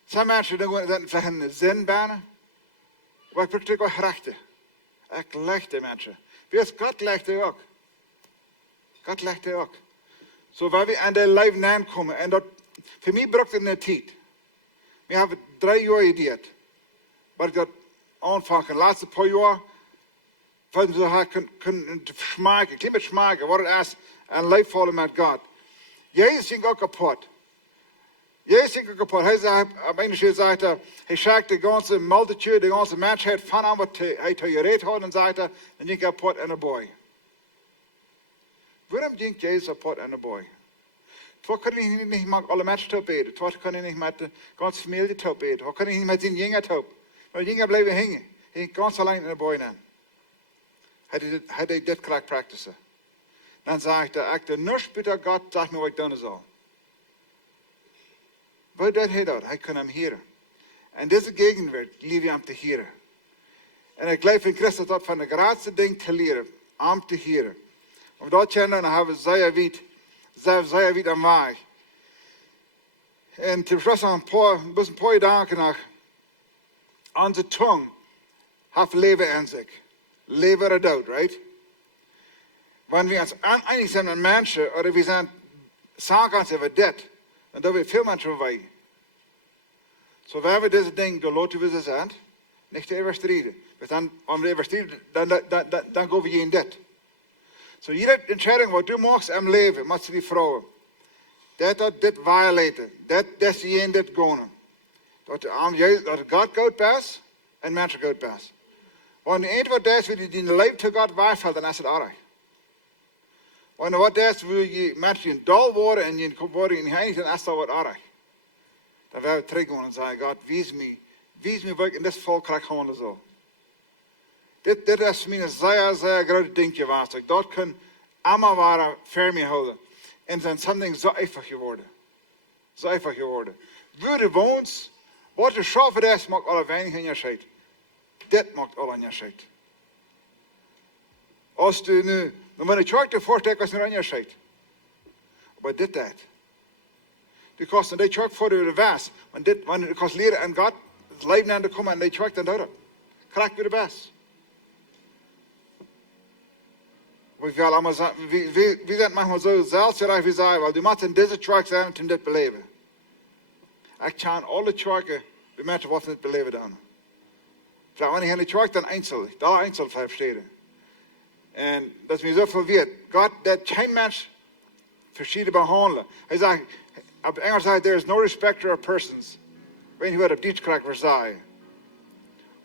Sommige mensen doen zeggen zin bijna. Maar ik bedoel ook rechten. Ik legde mensen. Wees God legde ook. God legde ook. Zo waar we aan de leven aankomen. En dat, voor mij brukte het een tijd. We hebben 3 jaar gedeeld. Maar ik dat aanvangen. De laatste paar jaar. Van ze kunnen smaken. Klein beetje smaken. Wat het is. En leven vallen met God. Jezus ging ook kapot. Jezus ging ook kapot. Hij zei, op een keer zei hij schakt de ganze multitude, de ganze mensheid van aan wat hij gereed had. En zei hij, dan ging kapot in een boy. Waarom ging Jezus kapot in een boy? Wat kan ik niet met alle mensen toe beten? Wat kan ik niet met de ganze familie toe beten? Wat kan ik niet met zijn jongen toe? Maar de jongen blijven hangen. Hij ging ganz alleen in de boy aan. Hij deed dit krijg practicen. Dan zei ik, ik de nurse bitte God, zeg me wat ik doen zal. Wat deed hij dat? Hij kon hem horen. En deze gegenwart lief je hem te horen. En ik geloof in Christus dat van de grootste ding te leren, hem te horen. Om dat te doen, dan hebben we zeer wit aan mij. En ten slotte een paar dagen nog, onze tong heeft leven in zich. Leven er dood, right? Wanneer we ons einig zijn met mensen, of we zijn zaken over dit, dan doen we veel mensen wij. Zo waar we deze ding doorloten we ze zijn, niet te overstrijden. Dan, als we overstrijden, dan gaan we in dit. Zo jede entscheiding wat du machst im leven, met die vrouwen, dit violaten, dat je in dit gaan. Dat God goed best en mensen goed best. Wanneer het wat is, wie die leven te God waarvalt, dan is het erg. Wanneer wat is, wil je mensen in dol worden en je worden in heilig, dan is dat wat erg. Dan willen we teruggaan en zeggen, God, wees me wat ik in dit volk krijg gewoon zo. Dit is voor mij een zeer groot dingetje was. Dat kan allemaal waren voor mij houden. En zijn something zo einfach geworden. Zo einfach geworden. Würde woons, wat de schaffe is, maakt alle weinig in je scheid. Dit maakt alle in je scheid. Als du nu, dan moet je te voorstellen als je in je scheid. Maar dit dat. Die kosten, die church voor de was. Want het kost leren en God, het leven aan te komen en die church dan door. Krijg weer de best. We zijn manchmal zo zelfzeker wie zij, want die moeten in deze church zijn om dit beleven. Ik kan alle churchen bij mensen wat niet beleven dan. Wanneer in de church dan einzel verstehen. En dat is mir zo verwirrt. God, dat geen mens verschieden behandelen. Hij zegt, op Engels zegt, there is no respecter of persons. Weet je wat op Duits krijgt verzaaien.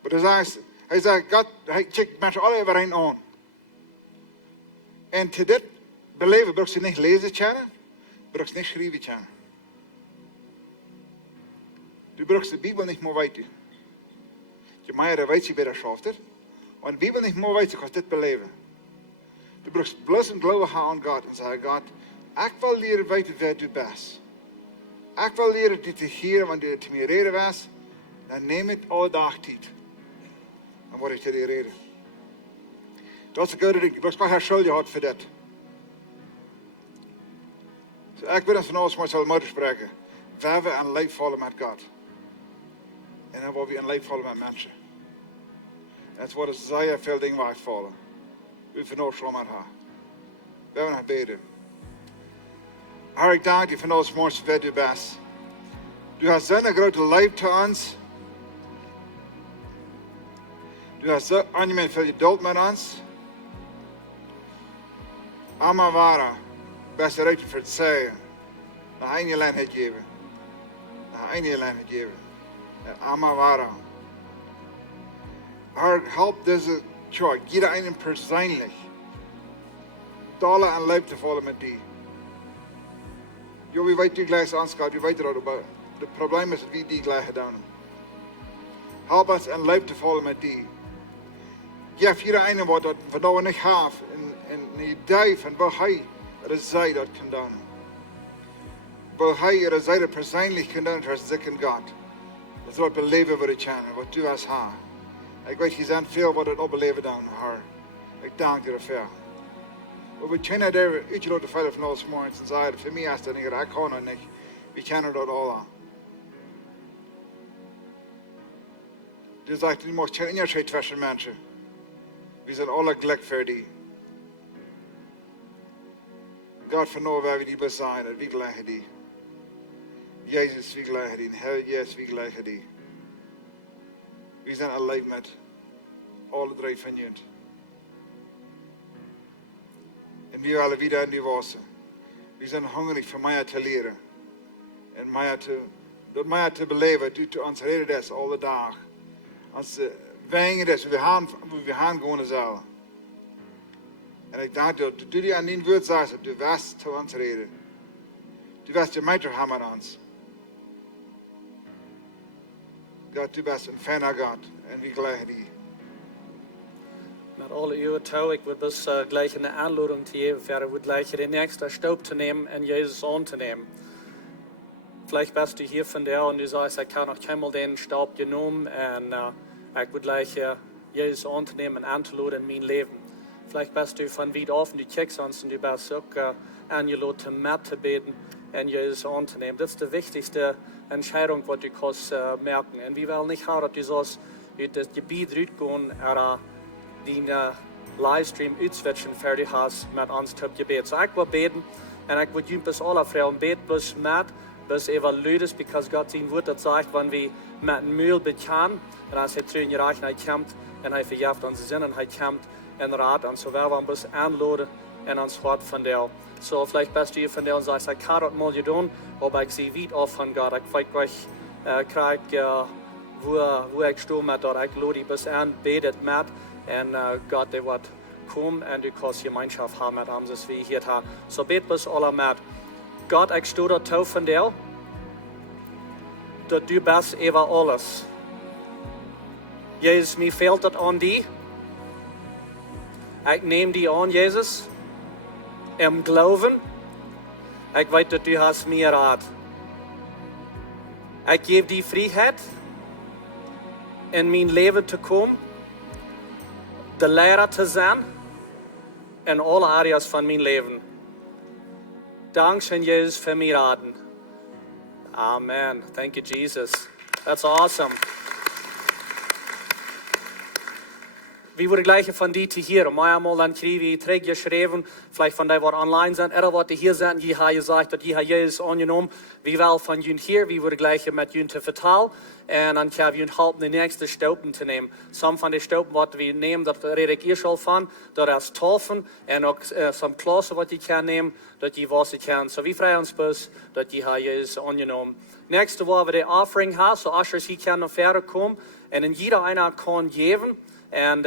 Maar hij zegt, God, hij checkt mensen alle overeen aan. En te dit beleven, brug ze niet lezen kennen, brug ze niet schrijven kennen. Du brugst de Bibel niet meer weten. Je mij weet je bij de schafter, want de Bibel niet meer weten, kan dit beleven. Du brugst bloos en geloven aan God en zeggen, God, ik wil leren weten wat du bent. Ik wil leren dit te horen, want je te mij reden was, dan neem het alle dag tijd. Dan word ik te die reden. Dat is een goede ding. Ik heb haar schuld gehad voor dit. Dus ik wil ons van alles maar zullen moeten spreken. Waar we een leven vallen met God. En dan waar we een leven vallen met mensen. En het worden zeer veel dingen waar vallen. U van ons zo met haar. We hebben nog beden. Heer, ik dank je van ons morgens voor du best. Du hast zo'n grote liefde te ons. Du hast zo ongemein veel geduld met ons. Amma wara, beste recht voor het zeggen. Dat een je land heeft gegeven. Dat een je land heeft gegeven. Amma wara. Heer, help deze church, jeder einen persoonlijk. Dollar en leib te vallen met die. Jo, wie weet die gleich aanschouwt, wie weet dat, maar het probleem is wie die gleich gedaan. Help ons en leib te vallen met die. Geef jeder einen wat dat we nou niet hebben. Een idee van waar hij er zij dat kan doen. Waar hij er zij dat persoonlijk kan doen, zoals ik en God. Dat is wat beleven we kennen, wat du als haar. Ik weet, je zijn veel wat het opbeleven doen, haar. Ik dank je ervoor. Maar we kennen daar iets uit de vijf van ons morgens en zeiden, voor mij is dat niet, ik kan het niet. We kennen dat al. Dus zegt, je mag geen onderscheid tussen mensen. We zijn alle gelukkig voor die. God vernoor waar we die bezien en wie gelijken die. Jezus, wie gelijken die. Heer Jezus, wie gelijken die. We zijn alleen met alle drie van jullie. En we willen weer in die wassen. We zijn hongerig voor mij te leren. En mij te beleven, dat u ons reden is alle dag. Als wengen is, we gaan gewoon zelf. En ik dacht dat du die aan die woord zei, du was te ons reden. Du wirst gemeint haben mit uns. Gott, du bist ein feiner Gott und wir gleichen dir. Met alle uw touw, ik wil dus gleich een aanleiding te geven, verder wil gleich den nächsten Staub te nehmen en Jezus aan te nehmen. Vielleicht bist du hier von der und du sagst, ich kann noch keinmal den Staub genommen und ich will gleich Jesus annehmen und anzuladen in mein Leben. Vielleicht bist du von weit offen, du kickst uns und du bist auch eingeladen, mitzubeten und Jesus anzunehmen. Das ist die wichtigste Entscheidung, die du kannst merken. Und wir wollen nicht haben, dass du sagst, das Gebiet rausgehen oder den Livestream auswitschen fertig hast mit uns zum Gebet. So ich will beten und ich will dir bis alle Frauen beten, bloß mit, bis evaluiert, because Gott sein Wort sagt, wenn wir mit dem Müll bekennen, und als er zu in Reich kommt, und er verjagt uns Sinn, und er kommt in Rat, und so werden wir ein bisschen anladen in uns Hort von der. So vielleicht bist du hier von der und sagst, ich kann das mal tun, aber ich sehe weit auf von Gott. Ich weiß gleich, wo ich stehe mit dort, ich lade dich bis an, betet mit, und Gott, der wird kommen, und du kannst Gemeinschaft haben mit uns, das wir hier haben. So bet bis alle mit. Gott, ich stehe dort auf von dir, dass du bist über alles. Jesus, mir fehlt das an dir. Ich nehme die an, Jesus, im Glauben. Ich weiß, dass du hast mir Rat. Ich gebe die Freiheit, in mein Leben zu kommen, der Lehrer zu sein, in alle Areas von meinem Leben. Dankeschön, Jesus, für mir Raten. Amen. Thank you, Jesus. That's awesome. Wie wurde gleich von dir zu hier? Mal dann kriege ich Träger geschrieben, vielleicht von der, die online sind, oder was die hier sind, die haben gesagt, dass die Jesus angenommen. Wie will von ihnen hier, wie wurde gleich mit ihnen zu verteilen. Und dann können wir ihnen helfen, die nächsten Stauben zu nehmen. Some von den Stauben, was wir nehmen, das rede ich ihr schon von, das ist Taufen, und auch some Klassen, was die können nehmen, dass die was sie können. So wir freuen uns bloß, dass die Jesus angenommen. Nächste Woche, wir die Offering haben, so Ushers hier können noch fertig kommen, und in jeder einer kann geben. Und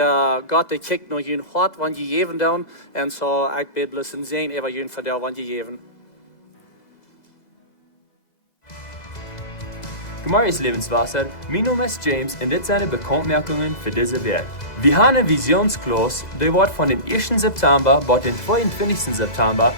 Gott, der kijkt naar jullie hart, wanneer je geven doen. En zo, ik bid bloß en zijn over jullie verder, wanneer je geven. Gemeinschaft Lebenswasser, mein Name ist James und das sind die Bekanntmerkungen für diese Werk. Wir haben eine Visionsklaus, die wird von dem 1. September bis dem 22. September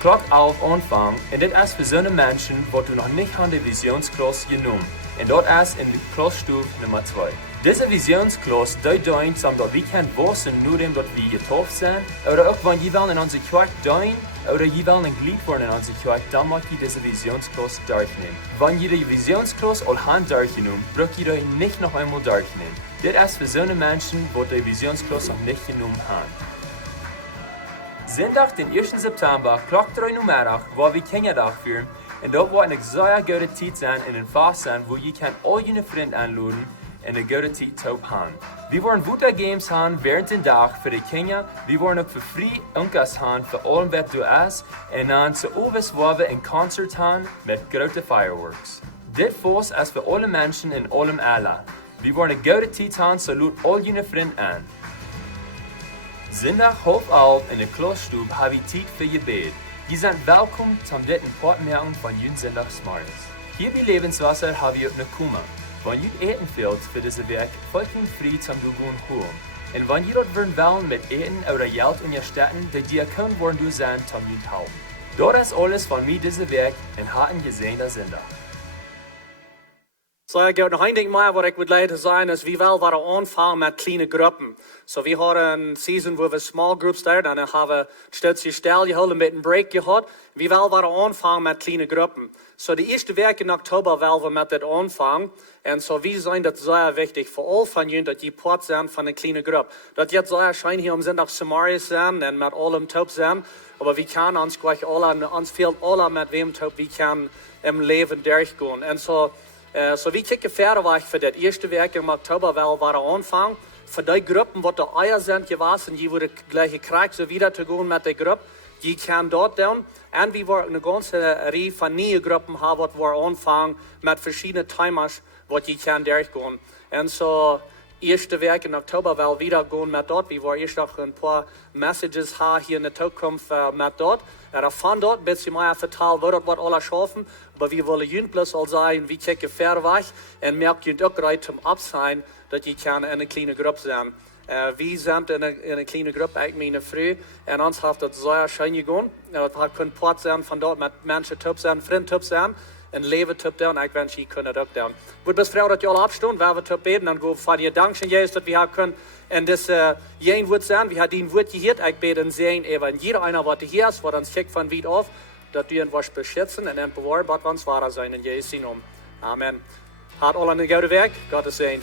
Klock auf anfangen und das ist für so eine Menschen, die noch nicht an die Visionsklaus genommen. Und dort ist in Klausstufe Nummer 2. Diese Visionsklaus dient, dass wir können wissen, nur dem, dass wir getauft sind, oder auch wenn wir in unsere Kirche dienen, oder wir wollen ein Glied werden in unsere Kirche, dann muss ihr diese Visionsklaus durchnehmen. Wenn ihr die Visionsklaus all habt durchgenommen, braucht ihr euch nicht noch einmal durchnehmen. Das ist für so eine Menschen, die die Visionsklaus noch nicht genommen haben. Sonntag, den 1. September, Klock 3 Uhr Mittag, wo wir Kindertag führen, und dort wird eine sehr gute Zeit sein in den Fast sein, wo ihr all eure Freunde anladen, en een goede tijd te hebben. We worden Wuta Games haben während den Tag für die Kinder. Wir wollen auch für free Unkas haben für allem, was du hast. Und dann zu Oves wollen wir ein Konzert haben mit großen Fireworks. Dit Fuss ist für alle Menschen in allem Aula. Wir wollen eine gute Zeit haben, so lud all jene Freunde an. Sonntag halb 11 in der Klosterstube habe ich Zeit für Gebet. Ihr seid willkommen zum dritten Portmerken von jeden Sonntagsmorgens. Hier bei Lebenswasser habe ich auch eine Kummer. Wenn ihr eten fehlt für diese Werk, folgt ihnen frei zum Dugun holen. Und wenn ihr dort wollen mit Eten oder Geld in ihr Städten, die Diakon wollen du sein, zum ihr helfen. Dort ist alles von mir diese Werk und hatten gesehen, da sind da. So, ich noch ein Ding mehr, was ich würde leider sagen, ist, wir wollen anfangen mit kleinen Gruppen. So, wir haben eine Season, wo wir Small Groups da, dann haben wir stets gestellt, geholt mit einem Break gehabt. Wir wollen anfangen mit kleinen Gruppen. So, die erste Werk in Oktober wollen wir mit das anfangen. Und so, wir sind das sehr wichtig für alle von ihnen, dass die Part sind von einer kleinen Gruppe. Das jetzt sehr schön hier am Sonntag Samaria sein und mit allem Top sein. Aber wir können uns gleich alle, uns fehlt alle mit wem Top, wir können im Leben durchgehen. Und so wir kicken verder für das erste Werk im Oktober, weil wir anfangen. Für die Gruppen, die da Eier sind gewesen, die wurde gleich gekriegt, so wieder zu gehen mit der Gruppe, die können dort tun. Und wir wollen eine ganze Reihe von neuen Gruppen haben, die wir anfangen mit verschiedenen Timers, die können durchgehen. Und so, erste Werk in Oktober wel wieder gehen mit dort. Wir wollen erst noch ein paar Messages haben hier in der Zukunft mit dort. Von dort ein bisschen mehr vertellen, wo dort alle schaffen. Aber wir wollen jünt bloß all sein, wie checken fair weg. Und merkt jünt auch gerade zum Absein, dass die kann in eine kleine Gruppe sein. Wir sind in einer kleinen Gruppe, ich meine früh. Und uns hat das sehr schön gegangen. Wir können Port sein, von dort mit Menschen Typ sein, Freund Typ sein. Een leven te doen, ik wens je kunnen ook doen. Wordt best vrouw dat je al afstond, waar we te beden, dan go van je dankzij Jezus dat we haar kunnen. En dus jeen woord zijn, we hebben die woord gehoord, ik beden zijn, en jeder einer wat hier is, wat ons schickt van wie af, dat u ons beschützen en bewahren, wat ons waar zijn in Jezus naam. Amen. Had al een goede werk, God is zijn.